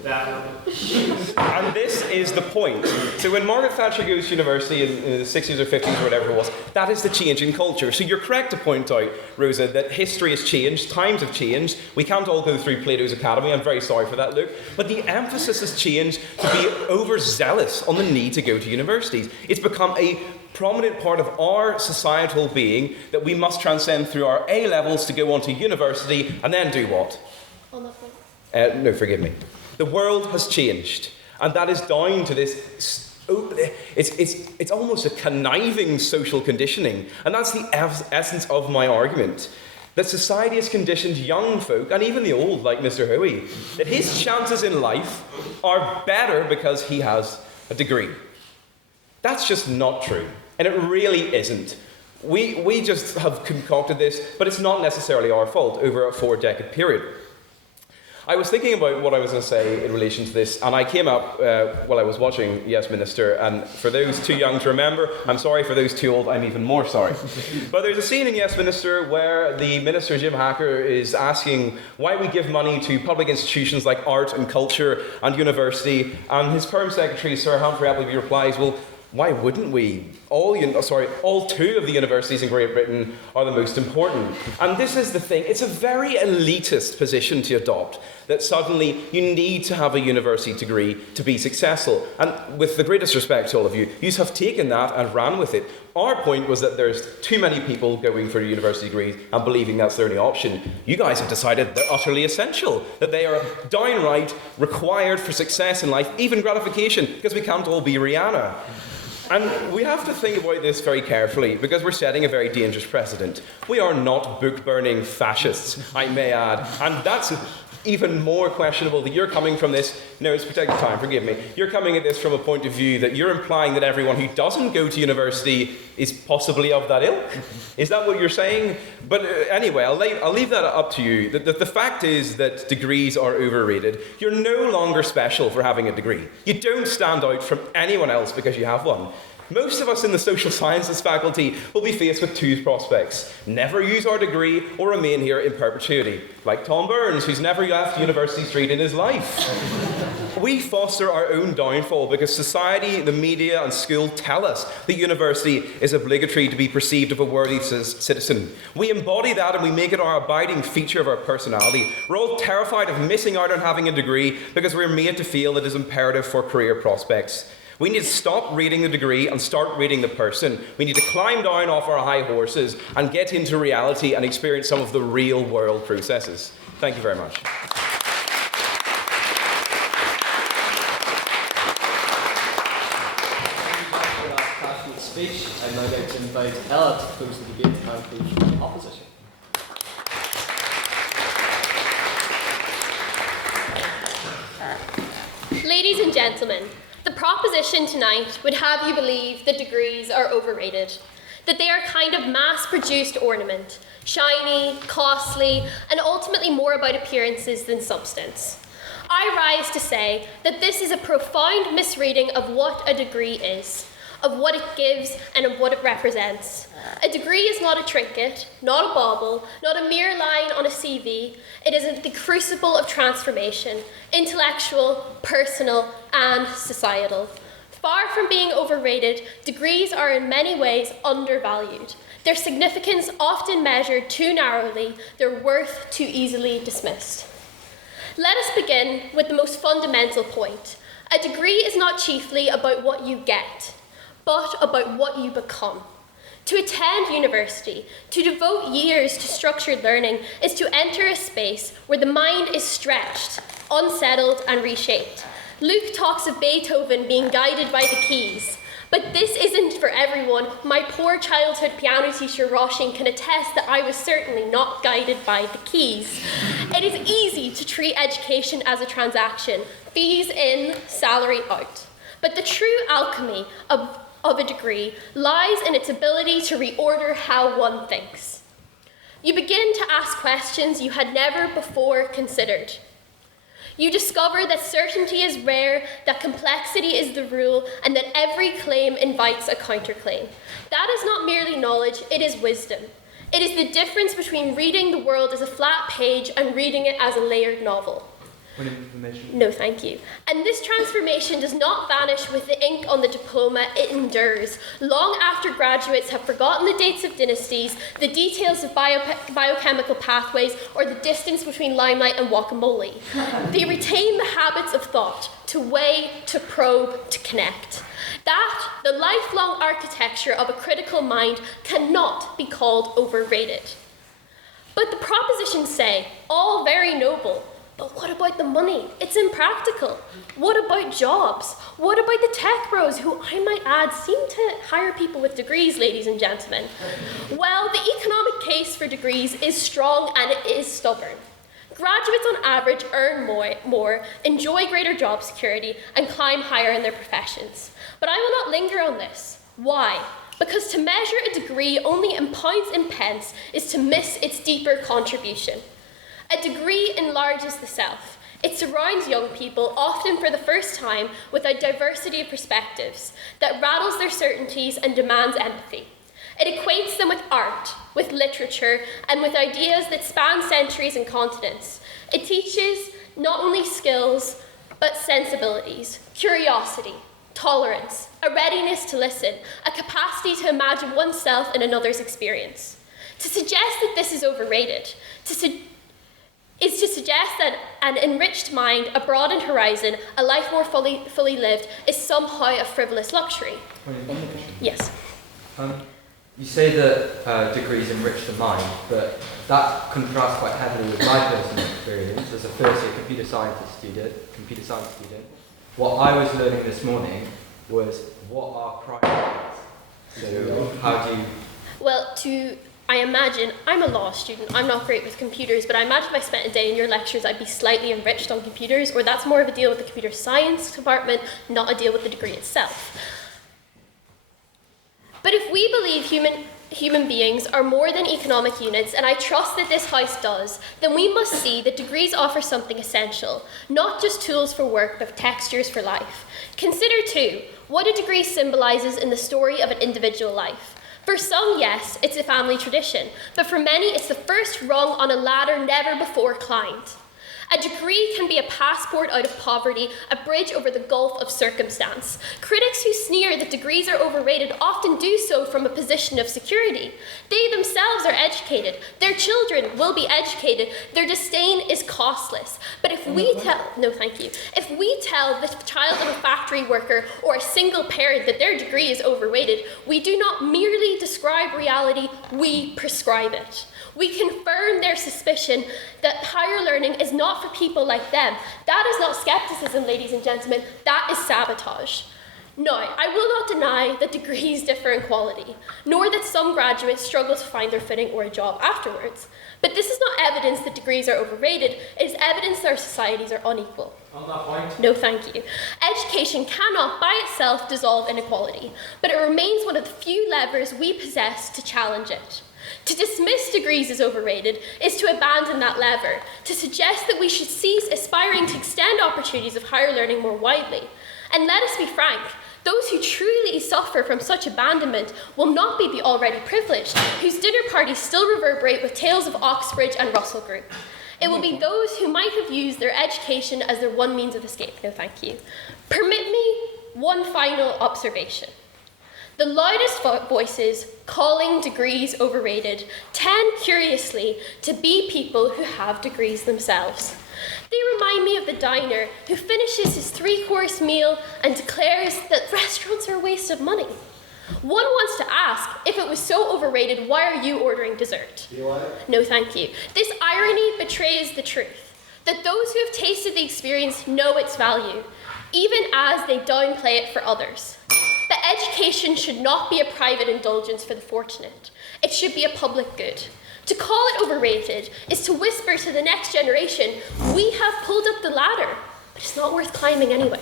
And this is the point. So when Margaret Thatcher goes to university in the 60s or 50s or whatever it was, that is the change in culture. So you're correct to point out, Rosa, that history has changed, times have changed. We can't all go through Plato's Academy. I'm very sorry for that, Luke. But the emphasis has changed to be overzealous on the need to go to universities. It's become a prominent part of our societal being that we must transcend through our A levels to go on to university and then do what? No, forgive me. The world has changed, and that is down to this. It's almost a conniving social conditioning, and that's the essence of my argument. That society has conditioned young folk, and even the old, like Mr. Hoey, that his chances in life are better because he has a degree. That's just not true, and it really isn't. We just have concocted this, but it's not necessarily our fault over a 4-decade period. I was thinking about what I was going to say in relation to this, and I came up while I was watching Yes Minister, and for those too young to remember, I'm sorry. For those too old, I'm even more sorry. But there's a scene in Yes Minister where the Minister, Jim Hacker, is asking why we give money to public institutions like art and culture and university, and his Perm Secretary, Sir Humphrey Appleby, replies, well, why wouldn't we? All 2 of the universities in Great Britain are the most important. And this is the thing, it's a very elitist position to adopt, that suddenly you need to have a university degree to be successful. And with the greatest respect to all of you, you have taken that and ran with it. Our point was that there's too many people going for a university degree and believing that's their only option. You guys have decided they're utterly essential, that they are downright required for success in life, even gratification, because we can't all be Rihanna. And we have to think about this very carefully because we're setting a very dangerous precedent. We are not book-burning fascists, I may add, and that's even more questionable that you're coming from this. No, it's protected time, forgive me. You're coming at this from a point of view that you're implying that everyone who doesn't go to university is possibly of that ilk. Is that what you're saying? But anyway, I'll leave that up to you. The fact is that degrees are overrated. You're no longer special for having a degree. You don't stand out from anyone else because you have one. Most of us in the social sciences faculty will be faced with two prospects. Never use our degree or remain here in perpetuity. Like Tom Burns, who's never left University Street in his life. We foster our own downfall because society, the media and school tell us that university is obligatory to be perceived of a worthy citizen. We embody that and we make it our abiding feature of our personality. We're all terrified of missing out on having a degree because we're made to feel it is imperative for career prospects. We need to stop reading the degree and start reading the person. We need to climb down off our high horses and get into reality and experience some of the real world processes. Thank you very much. Passionate speech. I'd now like to invite Ella to close the debate and close the opposition. Ladies and gentlemen, the proposition tonight would have you believe that degrees are overrated, that they are kind of mass-produced ornament, shiny, costly, and ultimately more about appearances than substance. I rise to say that this is a profound misreading of what a degree is, of what it gives, and of what it represents. A degree is not a trinket, not a bauble, not a mere line on a CV. It is the crucible of transformation, intellectual, personal, and societal. Far from being overrated, degrees are in many ways undervalued. Their significance often measured too narrowly, their worth too easily dismissed. Let us begin with the most fundamental point. A degree is not chiefly about what you get, but about what you become. To attend university, to devote years to structured learning, is to enter a space where the mind is stretched, unsettled, and reshaped. Luke talks of Beethoven being guided by the keys, but this isn't for everyone. My poor childhood piano teacher, Roisin, can attest that I was certainly not guided by the keys. It is easy to treat education as a transaction, fees in, salary out. But the true alchemy of a degree lies in its ability to reorder how one thinks. You begin to ask questions you had never before considered. You discover that certainty is rare, that complexity is the rule, and that every claim invites a counterclaim. That is not merely knowledge, it is wisdom. It is the difference between reading the world as a flat page and reading it as a layered novel. No, thank you. And this transformation does not vanish with the ink on the diploma, it endures. Long after graduates have forgotten the dates of dynasties, the details of biochemical pathways, or the distance between limelight and guacamole. They retain the habits of thought, to weigh, to probe, to connect. That, the lifelong architecture of a critical mind, cannot be called overrated. But the propositions say, all very noble. But what about the money? It's impractical. What about jobs? What about the tech bros who, I might add, seem to hire people with degrees, ladies and gentlemen? Well, the economic case for degrees is strong and it is stubborn. Graduates on average earn more, enjoy greater job security, and climb higher in their professions. But I will not linger on this. Why? Because to measure a degree only in pounds and pence is to miss its deeper contribution. A degree enlarges the self. It surrounds young people, often for the first time, with a diversity of perspectives that rattles their certainties and demands empathy. It acquaints them with art, with literature, and with ideas that span centuries and continents. It teaches not only skills, but sensibilities, curiosity, tolerance, a readiness to listen, a capacity to imagine oneself in another's experience. To suggest that this is overrated, is to suggest that an enriched mind, a broadened horizon, a life more fully lived, is somehow a frivolous luxury. Yes. You say that degrees enrich the mind, but that contrasts quite heavily with my personal experience as a first-year computer science student. What I was learning this morning was what are priorities? So how do you... Well, I imagine, I'm a law student, I'm not great with computers, but I imagine if I spent a day in your lectures, I'd be slightly enriched on computers, or that's more of a deal with the computer science department, not a deal with the degree itself. But if we believe human beings are more than economic units, and I trust that this House does, then we must see that degrees offer something essential, not just tools for work, but textures for life. Consider, too, what a degree symbolises in the story of an individual life. For some, yes, it's a family tradition, but for many, it's the first rung on a ladder never before climbed. A degree can be a passport out of poverty, a bridge over the gulf of circumstance. Critics who sneer that degrees are overrated often do so from a position of security. They themselves are educated. Their children will be educated. Their disdain is costless. But if we tell the child of a factory worker or a single parent that their degree is overrated, we do not merely describe reality, we prescribe it. We confirm their suspicion that higher learning is not for people like them. That is not skepticism, ladies and gentlemen. That is sabotage. No, I will not deny that degrees differ in quality, nor that some graduates struggle to find their footing or a job afterwards. But this is not evidence that degrees are overrated. It is evidence that our societies are unequal. On that point. No, thank you. Education cannot by itself dissolve inequality, but it remains one of the few levers we possess to challenge it. To dismiss degrees as overrated is to abandon that lever, to suggest that we should cease aspiring to extend opportunities of higher learning more widely. And let us be frank, those who truly suffer from such abandonment will not be the already privileged, whose dinner parties still reverberate with tales of Oxbridge and Russell Group. It will be those who might have used their education as their one means of escape. No, thank you. Permit me one final observation. The loudest voices calling degrees overrated tend, curiously, to be people who have degrees themselves. They remind me of the diner who finishes his 3-course meal and declares that restaurants are a waste of money. One wants to ask, if it was so overrated, why are you ordering dessert? No, thank you. This irony betrays the truth, that those who have tasted the experience know its value, even as they downplay it for others. That education should not be a private indulgence for the fortunate. It should be a public good. To call it overrated is to whisper to the next generation, we have pulled up the ladder, but it's not worth climbing anyway.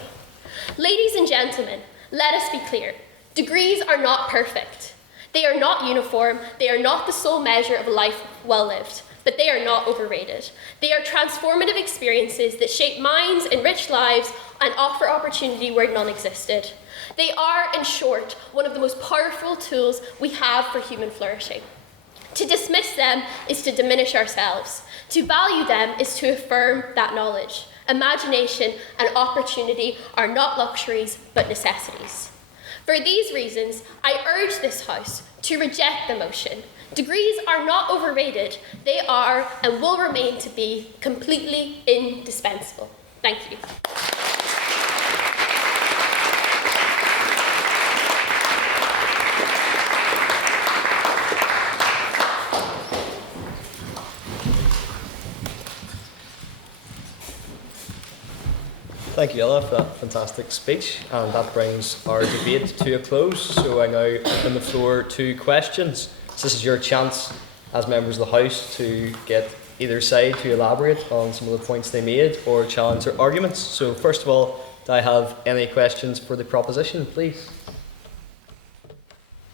Ladies and gentlemen, let us be clear. Degrees are not perfect. They are not uniform. They are not the sole measure of a life well lived, but they are not overrated. They are transformative experiences that shape minds, enrich lives, and offer opportunity where none existed. They are, in short, one of the most powerful tools we have for human flourishing. To dismiss them is to diminish ourselves. To value them is to affirm that knowledge. Imagination and opportunity are not luxuries, but necessities. For these reasons, I urge this House to reject the motion. Degrees are not overrated. They are, and will remain to be, completely indispensable. Thank you. Thank you, Ella, for that fantastic speech. And that brings our debate to a close. So I now open the floor to questions. So this is your chance as members of the House to get either side to elaborate on some of the points they made or challenge their arguments. So first of all, do I have any questions for the proposition, please?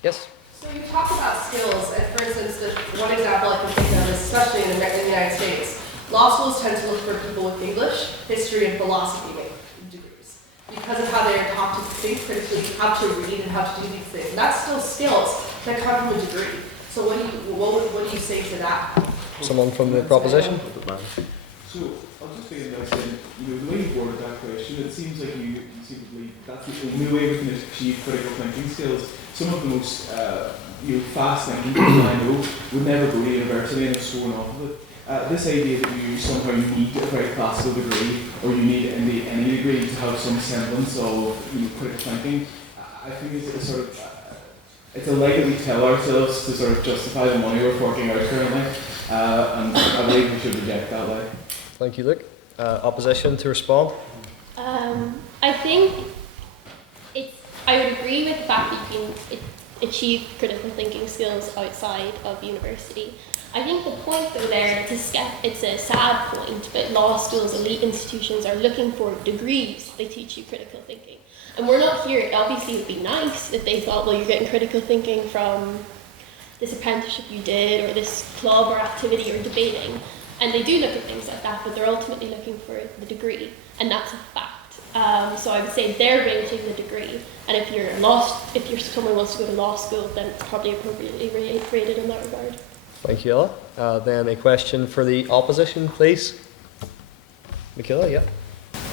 Yes? So you talked about skills, and for instance, one example I can think of is, especially in the United States, law schools tend to look for people with English, history, and philosophy degrees because of how they are taught to think critically, how to read, and how to do these things. And that's still skills that come from a degree. So what do you say to that? Someone from the proposition? So I was just thinking about saying, the way you worded that question, it seems like you seem to believe that's the only way we can achieve critical thinking skills. Some of the most fast thinking people I know would never go to university and have sworn off of it. This idea that you somehow need a very classical degree, or you need any degree to have some semblance of critical thinking, I think it's sort of it's a lie that we tell ourselves to sort of justify the money we're forking out currently, and I believe we should reject that lie. Thank you, Luke. Opposition to respond? I think it's I would agree with the fact that you can achieve critical thinking skills outside of university. I think the point though there, it's a sad point, but law schools, elite institutions are looking for degrees. They teach you critical thinking. And we're not here, obviously it would be nice if they thought, well, you're getting critical thinking from this apprenticeship you did, or this club or activity or debating. And they do look at things like that, but they're ultimately looking for the degree, and that's a fact. So I would say they're rating the degree, and if you're someone who wants to go to law school, then it's probably appropriately rated in that regard. Thank you, Ella. Then a question for the opposition, please. Michaela, yeah.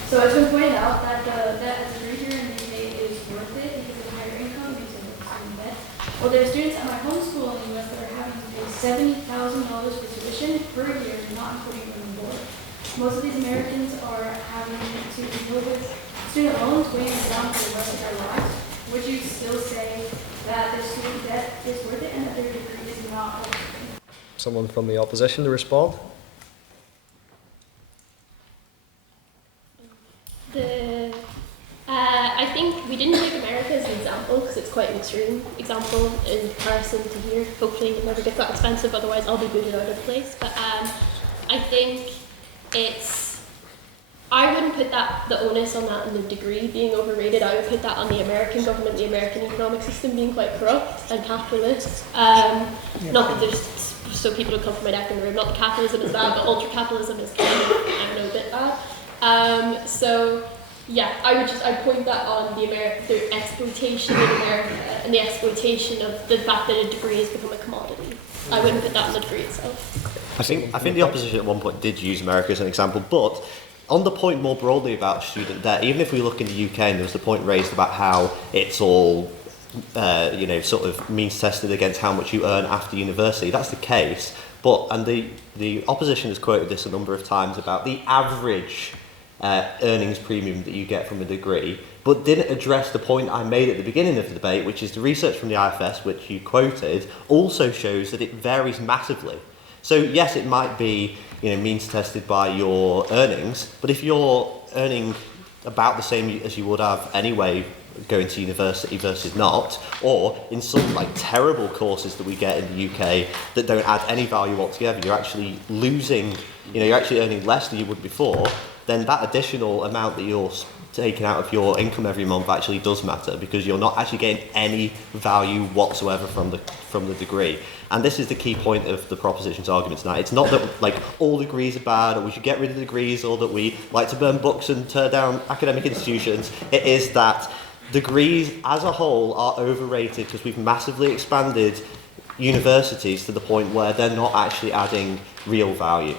So it's been pointed out that a degree here in the UK is worth it because of higher income because of the student debt. Well, there are students at my home school in the US that are having to pay $70,000 for tuition per year, not including room and board. Most of these Americans are having to deal with student loans weighing down for the rest of their lives. Would you still say that their student debt is worth it and that their degree is not worth it? Someone from the opposition to respond? I think we didn't take America as an example because it's quite an extreme example in comparison to here. Hopefully it never gets that expensive, otherwise I'll be booted out of the place. But I think I wouldn't put the onus on that in the degree being overrated. I would put that on the American government, the American economic system being quite corrupt and capitalist. Not that there's, so people don't come from my neck in the room, not that capitalism is bad, but ultra-capitalism is kind of, I don't know, a bit bad. So yeah, I'd point that on the exploitation in America and the exploitation of the fact that a degree has become a commodity. I wouldn't put that on the degree itself. I think the opposition at one point did use America as an example, but on the point more broadly about student debt, even if we look in the UK, and there was the point raised about how it's all sort of means tested against how much you earn after university, that's the case. And the opposition has quoted this a number of times about the average earnings premium that you get from a degree, but didn't address the point I made at the beginning of the debate, which is the research from the IFS, which you quoted, also shows that it varies massively. So yes, it might be means tested by your earnings, but if you're earning about the same as you would have anyway going to university versus not, or in some terrible courses that we get in the UK that don't add any value altogether, you're actually losing, you're actually earning less than you would before, then that additional amount that you're taking out of your income every month actually does matter, because you're not actually getting any value whatsoever from the degree. And this is the key point of the proposition's argument tonight. It's not that all degrees are bad, or we should get rid of degrees, or that we like to burn books and tear down academic institutions. It is that degrees as a whole are overrated because we've massively expanded universities to the point where they're not actually adding real value.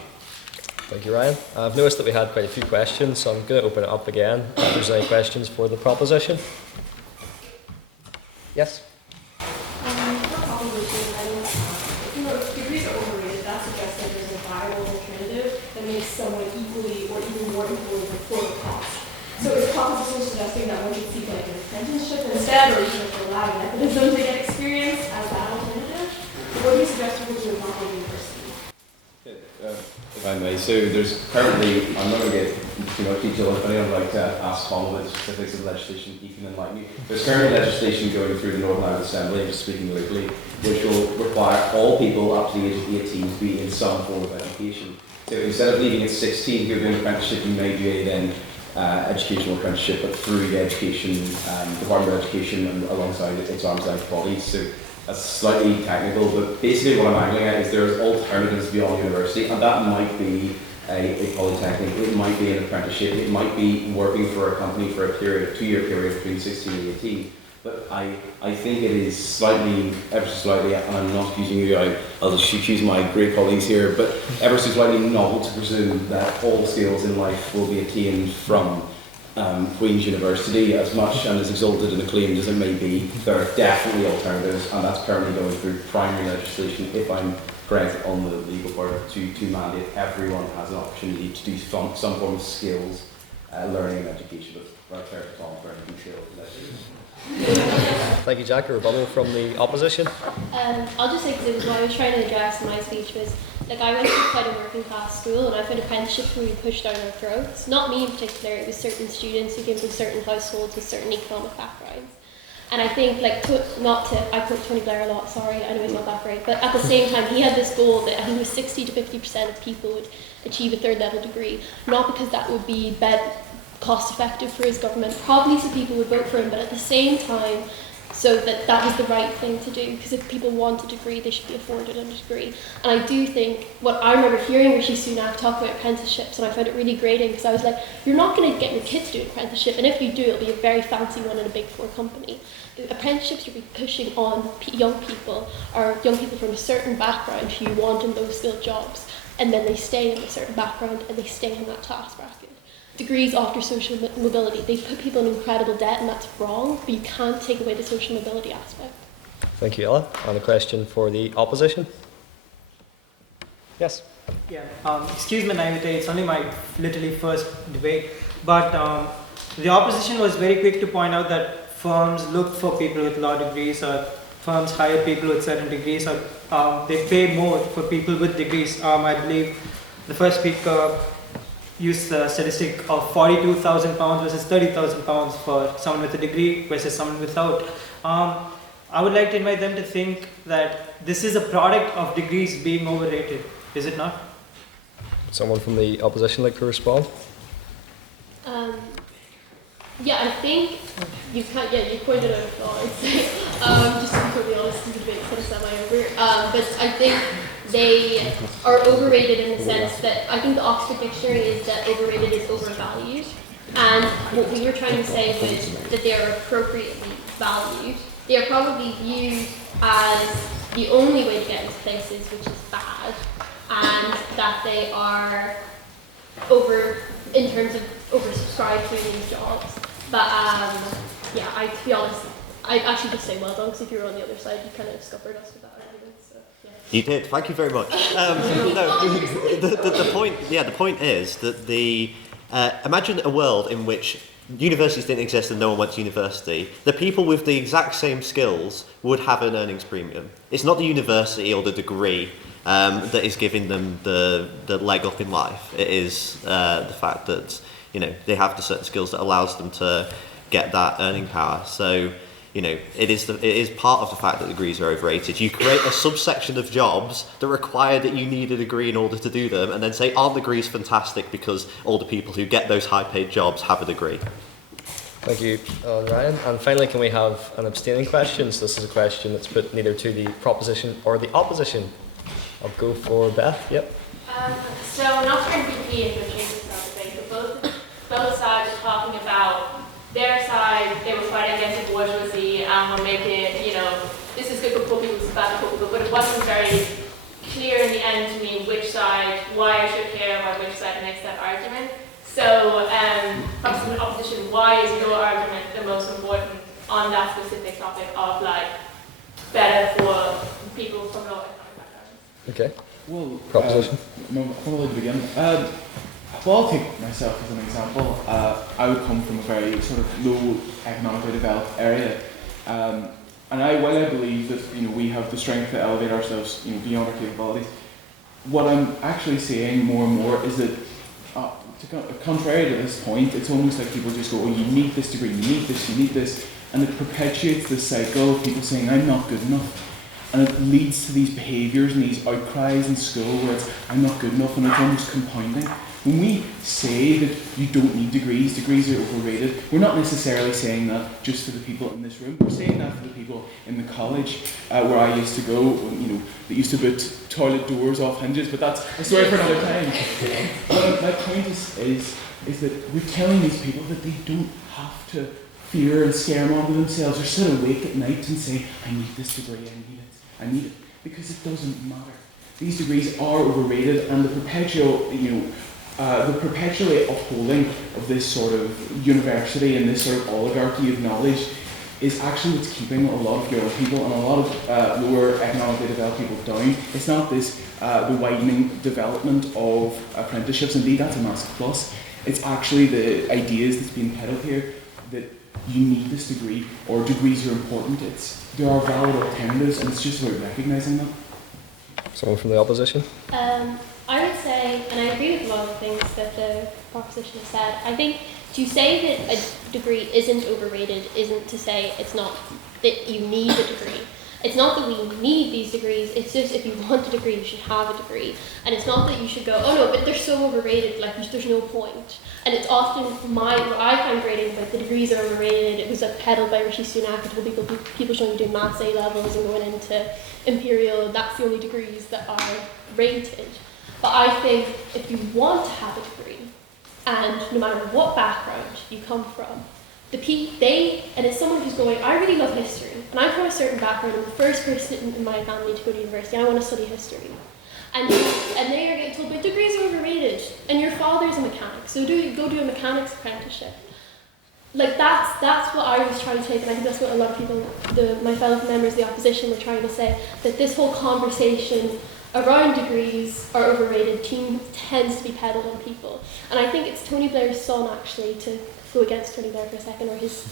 Thank you, Ryan. I've noticed that we had quite a few questions, so I'm going to open it up again if there's any questions for the proposition. Yes? If degrees are overrated, that suggests that there's a viable alternative that makes someone equally or even more equally for the cost. So is proposition suggesting that one should seek an apprenticeship instead, or even if allowing mechanism to get experience as that alternative? What do you suggest people do not go to university? If I may, so there's currently, I'm not going to get too much detail, if anyone would like to ask Colin about the specifics of legislation, he can enlighten you. There's currently legislation going through the Northern Ireland Assembly, just speaking locally, which will require all people up to the age of 18 to be in some form of education. So instead of leaving at 16 to go do an apprenticeship, you may do a then educational apprenticeship, but through the education, Department of Education and alongside its arm's length bodies. So that's slightly technical, but basically what I'm angling at is there's alternatives beyond university, and that might be a polytechnic, it might be an apprenticeship, it might be working for a company for a period, 2-year period between 16 and 18. But I think it is slightly, ever so slightly, and I'm not accusing you, I'll just accuse my great colleagues here, but ever so slightly novel to presume that all skills in life will be attained from Queen's University. As much and as exalted and acclaimed as it may be, there are definitely alternatives, and that's currently going through primary legislation, if I'm correct on the legal part, to mandate everyone has an opportunity to do some form of skills, learning and education. But right there to Tom for any detail. Thank you, Jack. A rebuttal from the opposition. I'll just say, because what I was trying to address in my speech was, I went to quite a working class school, and I found apprenticeships being pushed down our throats. Not me in particular, it was certain students who came from certain households with certain economic backgrounds. And I think, like, I quote Tony Blair a lot, sorry, I know he's not that great, but at the same time, he had this goal that I think it was 60 to 50% of people would achieve a third level degree, not because that would be cost effective for his government, probably so people would vote for him, but at the same time, so that was the right thing to do, because if people want a degree, they should be afforded a degree. And I do think, what I remember hearing Rishi Sunak talk about apprenticeships, and I found it really grating, because I was like, you're not going to get your kids to do an apprenticeship, and if you do, it'll be a very fancy one in a big 4 company. The apprenticeships you'll be pushing on young people, or young people from a certain background who you want in those skilled jobs, and then they stay in a certain background, and they stay in that class bracket. Degrees offer social mobility. They put people in incredible debt, and that's wrong, but you can't take away the social mobility aspect. Thank you, Ella. And a question for the opposition? Yes? Yeah, excuse my naivety, it's only my literally first debate, but the opposition was very quick to point out that firms look for people with law degrees, or firms hire people with certain degrees, or they pay more for people with degrees. I believe the first speaker used the statistic of £42,000 versus £30,000 for someone with a degree versus someone without. I would like to invite them to think that this is a product of degrees being overrated. Is it not? Someone from the opposition like to respond? Yeah, I think you pointed out a flaw. Just to be totally honest, the debate's kind of semi-over. But I think they are overrated in the sense that I think the Oxford Dictionary is that overrated is overvalued. And what we were trying to say was that they are appropriately valued. They are probably viewed as the only way to get into places, which is bad, and that they are in terms of oversubscribed to these jobs. But to be honest, I'd actually just say well done, because if you were on the other side, you kind of scuppered us with that argument. So, yeah. You did. Thank you very much. The point is that imagine a world in which universities didn't exist and no one went to university. The people with the exact same skills would have an earnings premium. It's not the university or the degree that is giving them the leg up in life. It is the fact that they have the certain skills that allows them to get that earning power. So it is part of the fact that degrees are overrated. You create a subsection of jobs that require that you need a degree in order to do them, and then say, aren't degrees fantastic because all the people who get those high-paid jobs have a degree? Thank you, Ryan. And finally, can we have an abstaining question? So this is a question that's put neither to the proposition or the opposition. I'll go for Beth. Yep. So not to bring BP into a change of debate, but both sides are talking about their side. They were fighting against the bourgeoisie and were making, this is good for poor people, this is bad for poor people, but it wasn't very clear in the end to me why I should care about which side makes that argument. So, from the opposition, why is your argument the most important on that specific topic of better for people from low economic backgrounds? Okay. Well, proposition. Where will I begin? I'll take myself as an example. I would come from a very sort of low economically developed area, and while I believe that we have the strength to elevate ourselves beyond our capabilities, what I'm actually seeing more and more is that, contrary to this point, it's almost like people just go, oh, you need this degree, you need this, and it perpetuates this cycle of people saying, I'm not good enough. And it leads to these behaviours and these outcries in school where it's, I'm not good enough, and it's almost compounding. When we say that you don't need degrees are overrated, we're not necessarily saying that just for the people in this room. We're saying that for the people in the college where I used to go, that used to put toilet doors off hinges, but that's a story for another time. My point is that we're telling these people that they don't have to fear and scaremonger themselves or sit awake at night and say, I need this degree, I need it, because it doesn't matter. These degrees are overrated, and the perpetually upholding of this sort of university and this sort of oligarchy of knowledge is actually what's keeping a lot of young people and a lot of lower economically developed people down. It's not this the widening development of apprenticeships. Indeed, that's a massive plus. It's actually the ideas that's being peddled here that you need this degree, or degrees are important. There are valid alternatives, and it's just about recognising them. Someone from the opposition? I would say, and I agree with a lot of the things that the proposition has said, I think to say that a degree isn't overrated isn't to say it's not that you need a degree. It's not that we need these degrees, it's just if you want a degree, you should have a degree. And it's not that you should go, oh no, but they're so overrated, like there's no point. And it's often what I find grating about the degrees are overrated. It was like peddled by Rishi Sunak, people showing you doing maths A levels and going into Imperial, and that's the only degrees that are rated. But I think if you want to have a degree, and no matter what background you come from, and it's someone who's going, I really love history, and I'm from a certain background, I'm the first person in my family to go to university, I want to study history. And they are getting told, but degrees are overrated, and your father's a mechanic, so go do a mechanics apprenticeship. Like that's what I was trying to take, and I think that's what a lot of people, my fellow members of the opposition were trying to say, that this whole conversation around degrees are overrated tends to be peddled on people. And I think it's Tony Blair's son, actually, to go against Tony Blair for a second, or his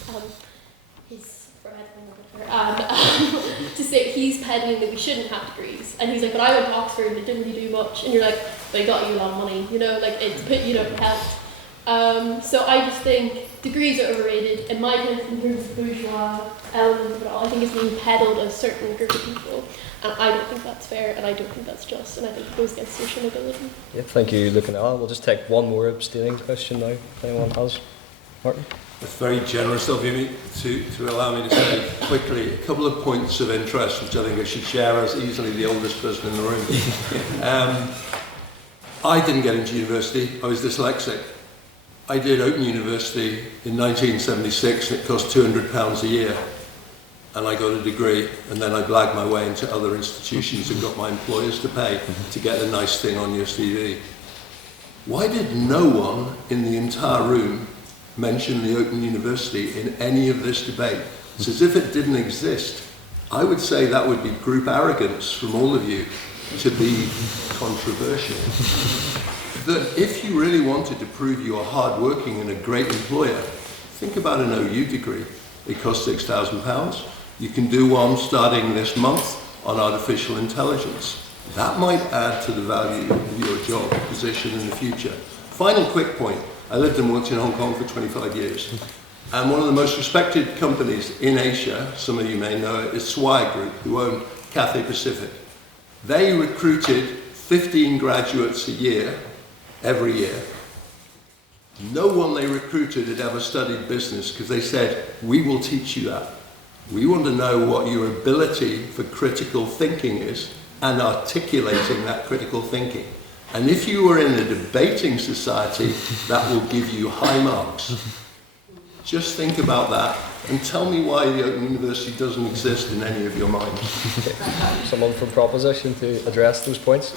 to say he's peddling that we shouldn't have degrees. And he's like, but I went to Oxford and it didn't really do much. And you're like, but it got you a lot of money, it's put helped. So I just think degrees are overrated, and my kind of bourgeois element of it all, I think it's being peddled a certain group of people. And I don't think that's fair, and I don't think that's just, and I think it goes against social mobility. Yeah, thank you, Luke and Nihal. We'll just take one more abstaining question now, if anyone has. Martin? It's very generous of you to allow me to say quickly a couple of points of interest, which I think I should share as easily the oldest person in the room. I didn't get into university, I was dyslexic. I did Open University in 1976, and it cost £200 a year. And I got a degree, and then I blagged my way into other institutions and got my employers to pay to get a nice thing on your CV. Why did no one in the entire room mention the Open University in any of this debate? It's as if it didn't exist. I would say that would be group arrogance from all of you to be controversial. That if you really wanted to prove you are hardworking and a great employer, think about an OU degree. It costs £6,000. You can do one starting this month on artificial intelligence. That might add to the value of your job position in the future. Final quick point. I lived and worked in Hong Kong for 25 years. And one of the most respected companies in Asia, some of you may know it, is Swire Group, who own Cathay Pacific. They recruited 15 graduates a year, every year. No one they recruited had ever studied business, because they said, we will teach you that. We want to know what your ability for critical thinking is and articulating that critical thinking. And if you were in a debating society, that will give you high marks. Just think about that and tell me why the Open University doesn't exist in any of your minds. Someone from Proposition to address those points?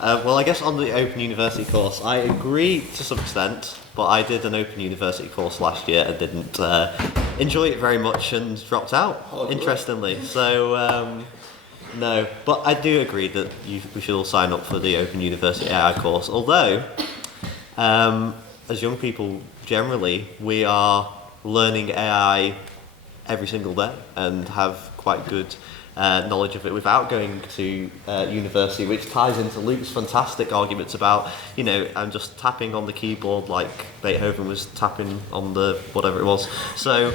Well, I guess on the Open University course, I agree to some extent, but I did an Open University course last year and didn't enjoy it very much and dropped out, interestingly. So, no. But I do agree that we should all sign up for the Open University AI course, although, as young people generally, we are learning AI every single day and have quite good knowledge of it without going to university, which ties into Luke's fantastic arguments about, I'm just tapping on the keyboard like Beethoven was tapping on the whatever it was. So,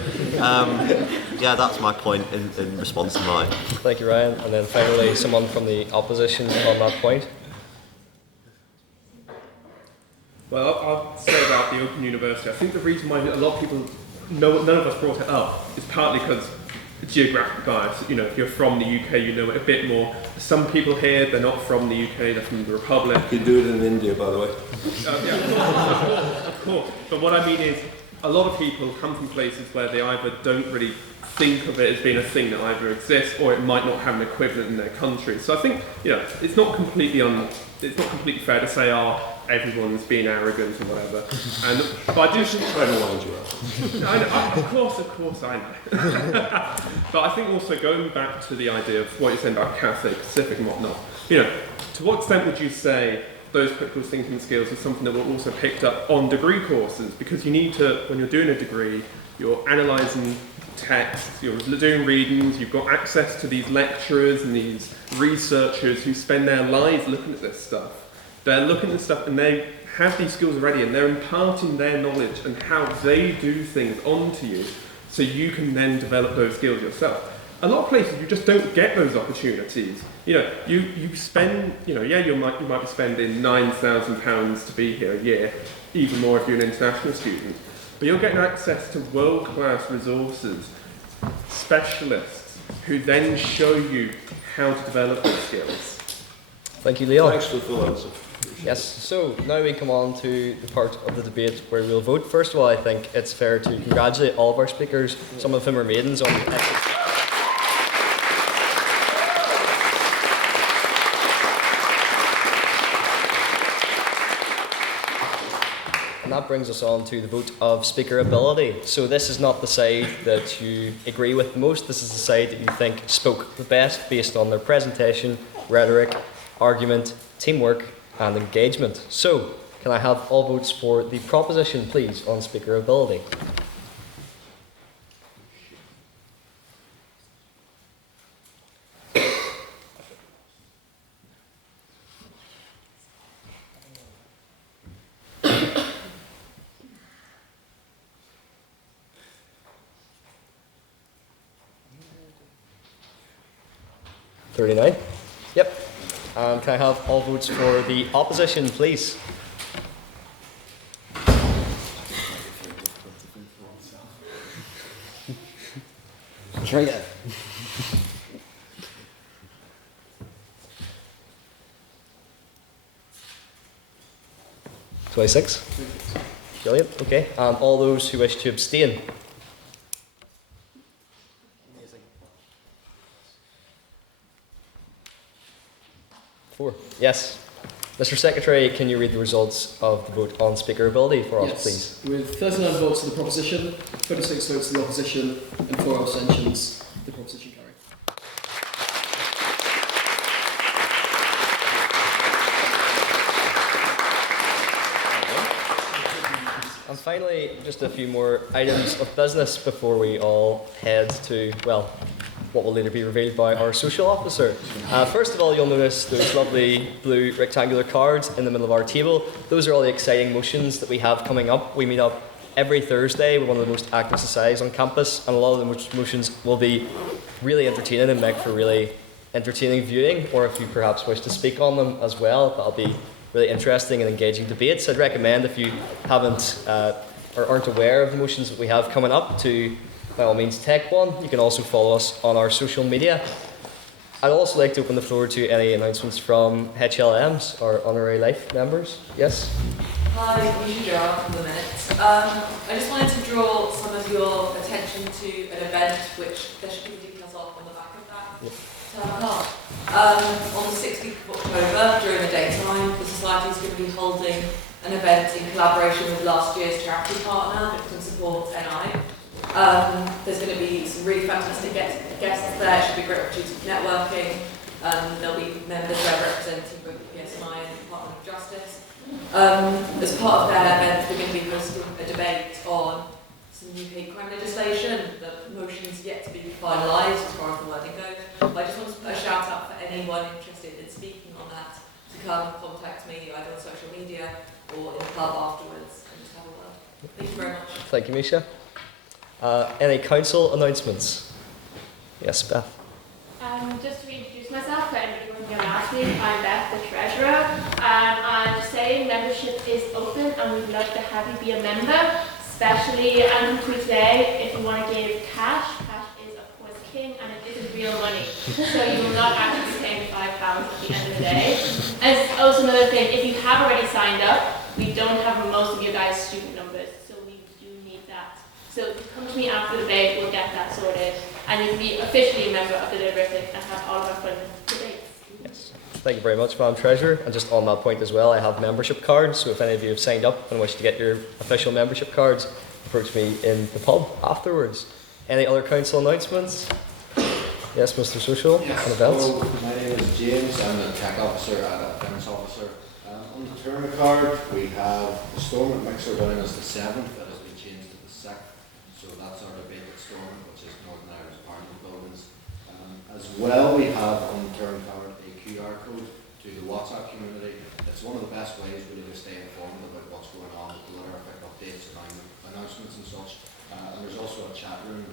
yeah, that's my point in response to mine. Thank you, Ryan. And then finally, someone from the opposition on that point. Well, I'll say about the Open University. I think the reason why a lot of people, none of us brought it up, is partly because geographic bias. If you're from the UK, you know it a bit more. Some people here, they're not from the UK, they're from the Republic. You do it in India, by the way. Yeah, of course. But what I mean is, a lot of people come from places where they either don't really think of it as being a thing that either exists, or it might not have an equivalent in their country. So I think, it's not completely fair to say, everyone's being arrogant and whatever. But I do try to wind you up. Of course, I know. But I think also going back to the idea of what you're saying about Cathay Pacific and whatnot, to what extent would you say those critical thinking skills are something that were also picked up on degree courses? Because you need to, when you're doing a degree, you're analysing texts, you're doing readings, you've got access to these lecturers and these researchers who spend their lives looking at this stuff. They're looking at stuff and they have these skills already and they're imparting their knowledge and how they do things onto you so you can then develop those skills yourself. A lot of places you just don't get those opportunities. You spend, you might be spending £9,000 to be here a year, even more if you're an international student. But you're getting access to world-class resources, specialists, who then show you how to develop those skills. Thank you, Leon. Thanks for the full answer. Yes, so now we come on to the part of the debate where we'll vote. First of all, I think it's fair to congratulate all of our speakers, some of whom are maidens, on the excellent. And that brings us on to the vote of speaker ability. So this is not the side that you agree with the most, this is the side that you think spoke the best based on their presentation, rhetoric, argument, teamwork and engagement. So, can I have all votes for the proposition, please, on speaker ability? $39. Yep. Can I have all votes for the opposition, please? Try again. 26. Brilliant. Okay. And all those who wish to abstain. 4. Yes. Mr. Secretary, can you read the results of the vote on speaker ability for us, please? With 39 votes for the proposition, 36 votes for the opposition, and 4 abstentions, the proposition carried. And finally, just a few more items of business before we all head to, well, what will later be revealed by our social officer. First of all, you'll notice those lovely blue rectangular cards in the middle of our table. Those are all the exciting motions that we have coming up. We meet up every Thursday. We're one of the most active societies on campus, and a lot of the motions will be really entertaining and make for really entertaining viewing, or if you perhaps wish to speak on them as well, that'll be really interesting and engaging debates. I'd recommend, if you haven't or aren't aware of the motions that we have coming up, to by all means take one. You can also follow us on our social media. I'd also like to open the floor to any announcements from HLMs, our honorary life members. Yes? Hi, Nisha Gerard from the Minutes. I just wanted to draw some of your attention to an event which there should be details of on the back of that. On the 16th of October, during the daytime, the Society is going to be holding an event in collaboration with last year's charity partner, Victim Support NI. There's going to be some really fantastic guests there. It should be a great opportunity for networking. There'll be members there representing both the PSNI and the Department of Justice. As part of their event, we're going to be hosting a debate on some new hate crime legislation. The motion's yet to be finalised as far as the wording goes. I just want to put a shout out for anyone interested in speaking on that to come and contact me either on social media or in the pub afterwards and just have a word. Thank you very much. Thank you, Misha. Any council announcements? Yes, Beth. Just to reintroduce myself, for anybody who wasn't going to ask me, I'm Beth, the treasurer. I'm just saying membership is open and we'd love to have you be a member, especially through today, if you want to give cash. Cash is, of course, king and it isn't real money. So you will not actually be paying £5 at the end of the day. And it's also another thing, if you have already signed up, we don't have most of your guys' student numbers, so we do need that. So come to me after the debate, we'll get that sorted, and you can be officially a member of the Deliberative and have all of our fun debates. Yes. Thank you very much, Madam Treasurer. And just on that point as well, I have membership cards, so if any of you have signed up and wish to get your official membership cards, approach me in the pub afterwards. Any other council announcements? Yes, Mr. Social, on events. Hello, my name is James. I'm a tech officer and a finance officer. On the tournament card, we have the Stormont Mixer down as the 7th. That has been changed to the 6th. So that's our debate at Stormont, which is Northern Irish Parliament Buildings. As well, we have on the tournament card a QR code to the WhatsApp community. It's one of the best ways really to stay informed about what's going on with the litter, quick updates and announcements and such. And there's also a chat room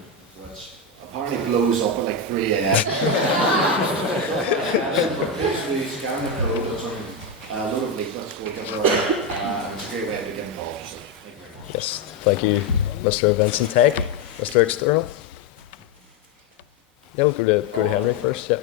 which apparently blows up at like 3 a.m. Basically, scan the code, there's a load of leaflets go give around, and it's a great way to get involved. So thank you very much. Yes, thank you, Mr. Vincent Tech. Mr. External? Yeah, we'll go to Henry first, yeah.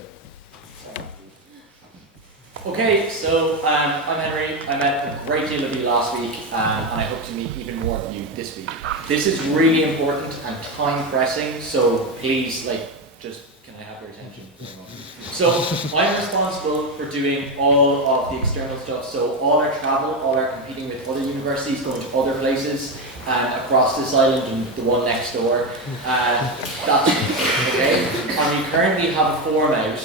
Okay, so I'm Henry. I met a great deal of you last week, and I hope to meet even more of you this week. This is really important and time pressing, so please, just can I have your attention for a moment? So I'm responsible for doing all of the external stuff. So all our travel, all our competing with other universities, going to other places across this island and the one next door. That's okay. And we currently have a form out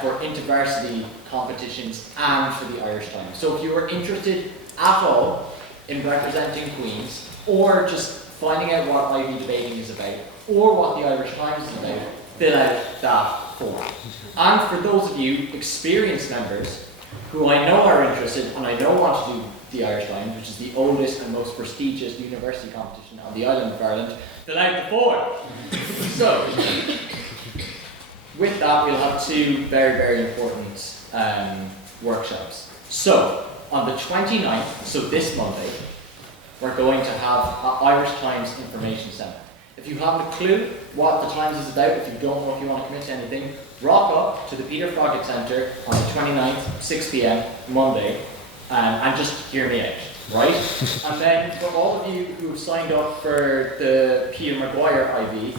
for intervarsity competitions and for the Irish Times. So if you are interested at all in representing Queen's, or just finding out what Ivy debating is about, or what the Irish Times is about, fill out that form. And for those of you experienced members who I know are interested and I know want to do the Irish Times, which is the oldest and most prestigious university competition on the island of Ireland, fill out the form. So, with that, we'll have two very, very important workshops. So, on the 29th, so this Monday, we're going to have an Irish Times Information Centre. If you haven't a clue what the Times is about, if you don't know if you want to commit to anything, rock up to the Peter Froggatt Centre on the 29th, 6 p.m, Monday, and just hear me out, right? And then for all of you who have signed up for the Peter Maguire IB,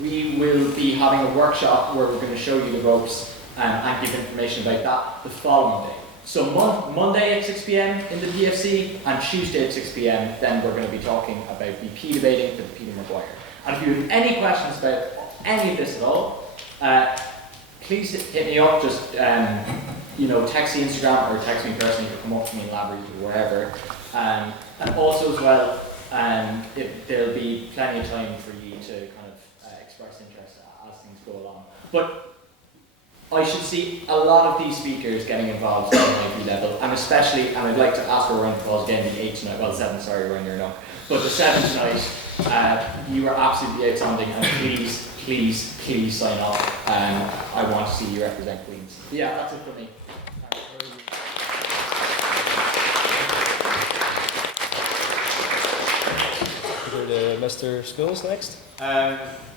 we will be having a workshop where we're going to show you the ropes and give information about that the following day. So Monday at 6 p.m. in the PFC, and Tuesday at 6 p.m, then we're going to be talking about BP debating for the Peter Maguire. And if you have any questions about any of this at all, please hit me up, just text the Instagram or text me personally, or come up to me in Labyrinth or wherever. And also as well, there'll be plenty of time for you to kind of express interest as things go along. But I should see a lot of these speakers getting involved at the IB level, and especially, and I'd like to ask for a round of applause again, the 8 tonight, well 7, sorry, Ryan, you're not, but the 7 tonight, you are absolutely outstanding, and please, please, please sign up, I want to see you represent Queens. Yeah, that's it for me. Go to Mr. Schools next.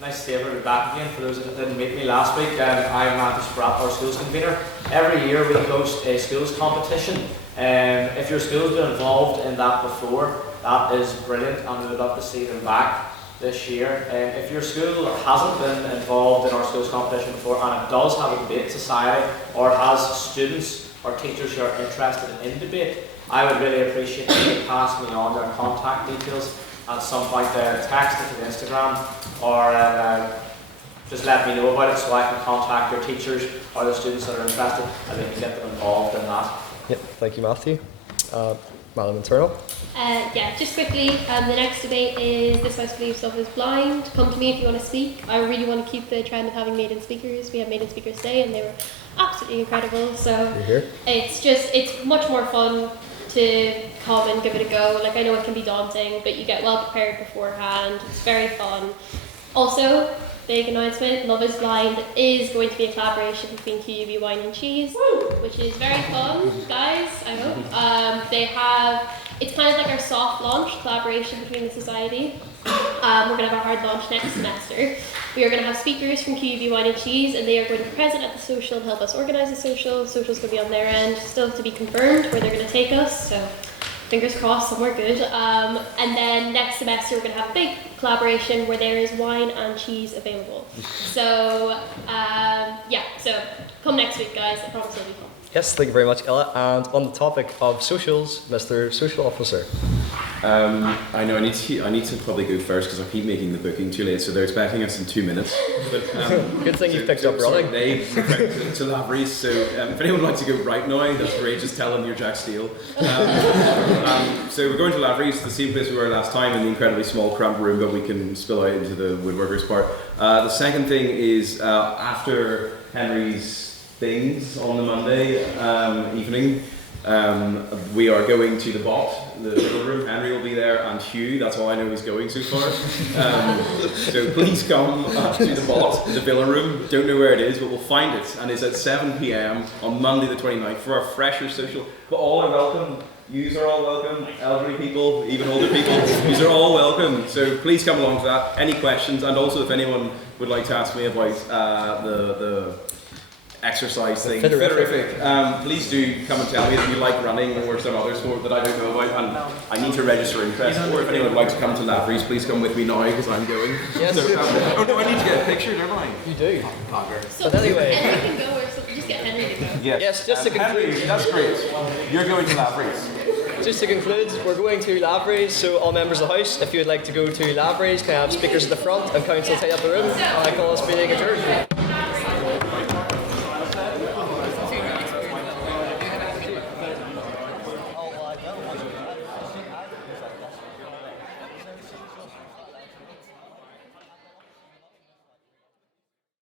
Nice to see everybody back again. For those that didn't meet me last week, I'm Matthew Spratt, our schools convener. Every year we host a schools competition. If your school's been involved in that before, that is brilliant, and we'd love to see them back this year. If your school hasn't been involved in our schools competition before, and it does have a debate society, or has students or teachers who are interested in debate, I would really appreciate if you pass me on their contact details at some point, text it to Instagram, or just let me know about it so I can contact your teachers or the students that are interested, and we can get them involved in that. Yep, thank you, Matthew. Madam Internal. Yeah, just quickly, the next debate is This House Believes Love is Blind. Come to me if you want to speak. I really want to keep the trend of having maiden speakers. We had maiden speakers today and they were absolutely incredible. So it's much more fun to come and give it a go. Like, I know it can be daunting, but you get well prepared beforehand. It's very fun. Also, big announcement, Love is Blind is going to be a collaboration between QUB Wine and Cheese, which is very fun, guys, I hope. It's kind of like our soft launch collaboration between the society. We're going to have our hard launch next semester. We are going to have speakers from QUB Wine and Cheese, and they are going to be present at the social and help us organise the social. Social's going to be on their end, still to be confirmed where they're going to take us, so fingers crossed, somewhere good. And then next semester we're going to have a big collaboration where there is wine and cheese available. So, so come next week, guys. I promise it'll be fun. Yes, thank you very much, Ella. And on the topic of socials, Mr. Social Officer. I know I need to probably go first because I keep making the booking too late, so they're expecting us in 2 minutes. But, good thing you've picked up running. To Lavery's, so if anyone would like to go right now, that's great, just tell them you're Jack Steele. So we're going to Lavery's, the same place we were last time, in the incredibly small cramped room, but we can spill out into the woodworkers part. The second thing is after Henry's things on the Monday evening. We are going to the Bhatt, the villa room. Henry will be there, and Hugh. That's all I know he's going so far. So please come to the Bhatt, the villa room. Don't know where it is, but we'll find it. And it's at 7 p.m. on Monday the 29th for our fresher social. But all are welcome. Yous are all welcome. Elderly people, even older people. Yous are all welcome. So please come along to that. Any questions? And also, if anyone would like to ask me about the exercise thing, fitterific, please do come and tell me if you like running or some other sport that I don't know about, and I need to register interest. Or if anyone would like to come to Lavery's, please come with me now because I'm going. Yes. So, oh no, I need to get a picture, don't I? You do. So But anyway. Henry can go, or so just get Henry to go. Yes, just to conclude. Henry, that's great. You're going to Lavery's. Just to conclude, we're going to Lavery's, so all members of the House, if you would like to go to Lavery's, can I have speakers at the front and council take up the room? I call us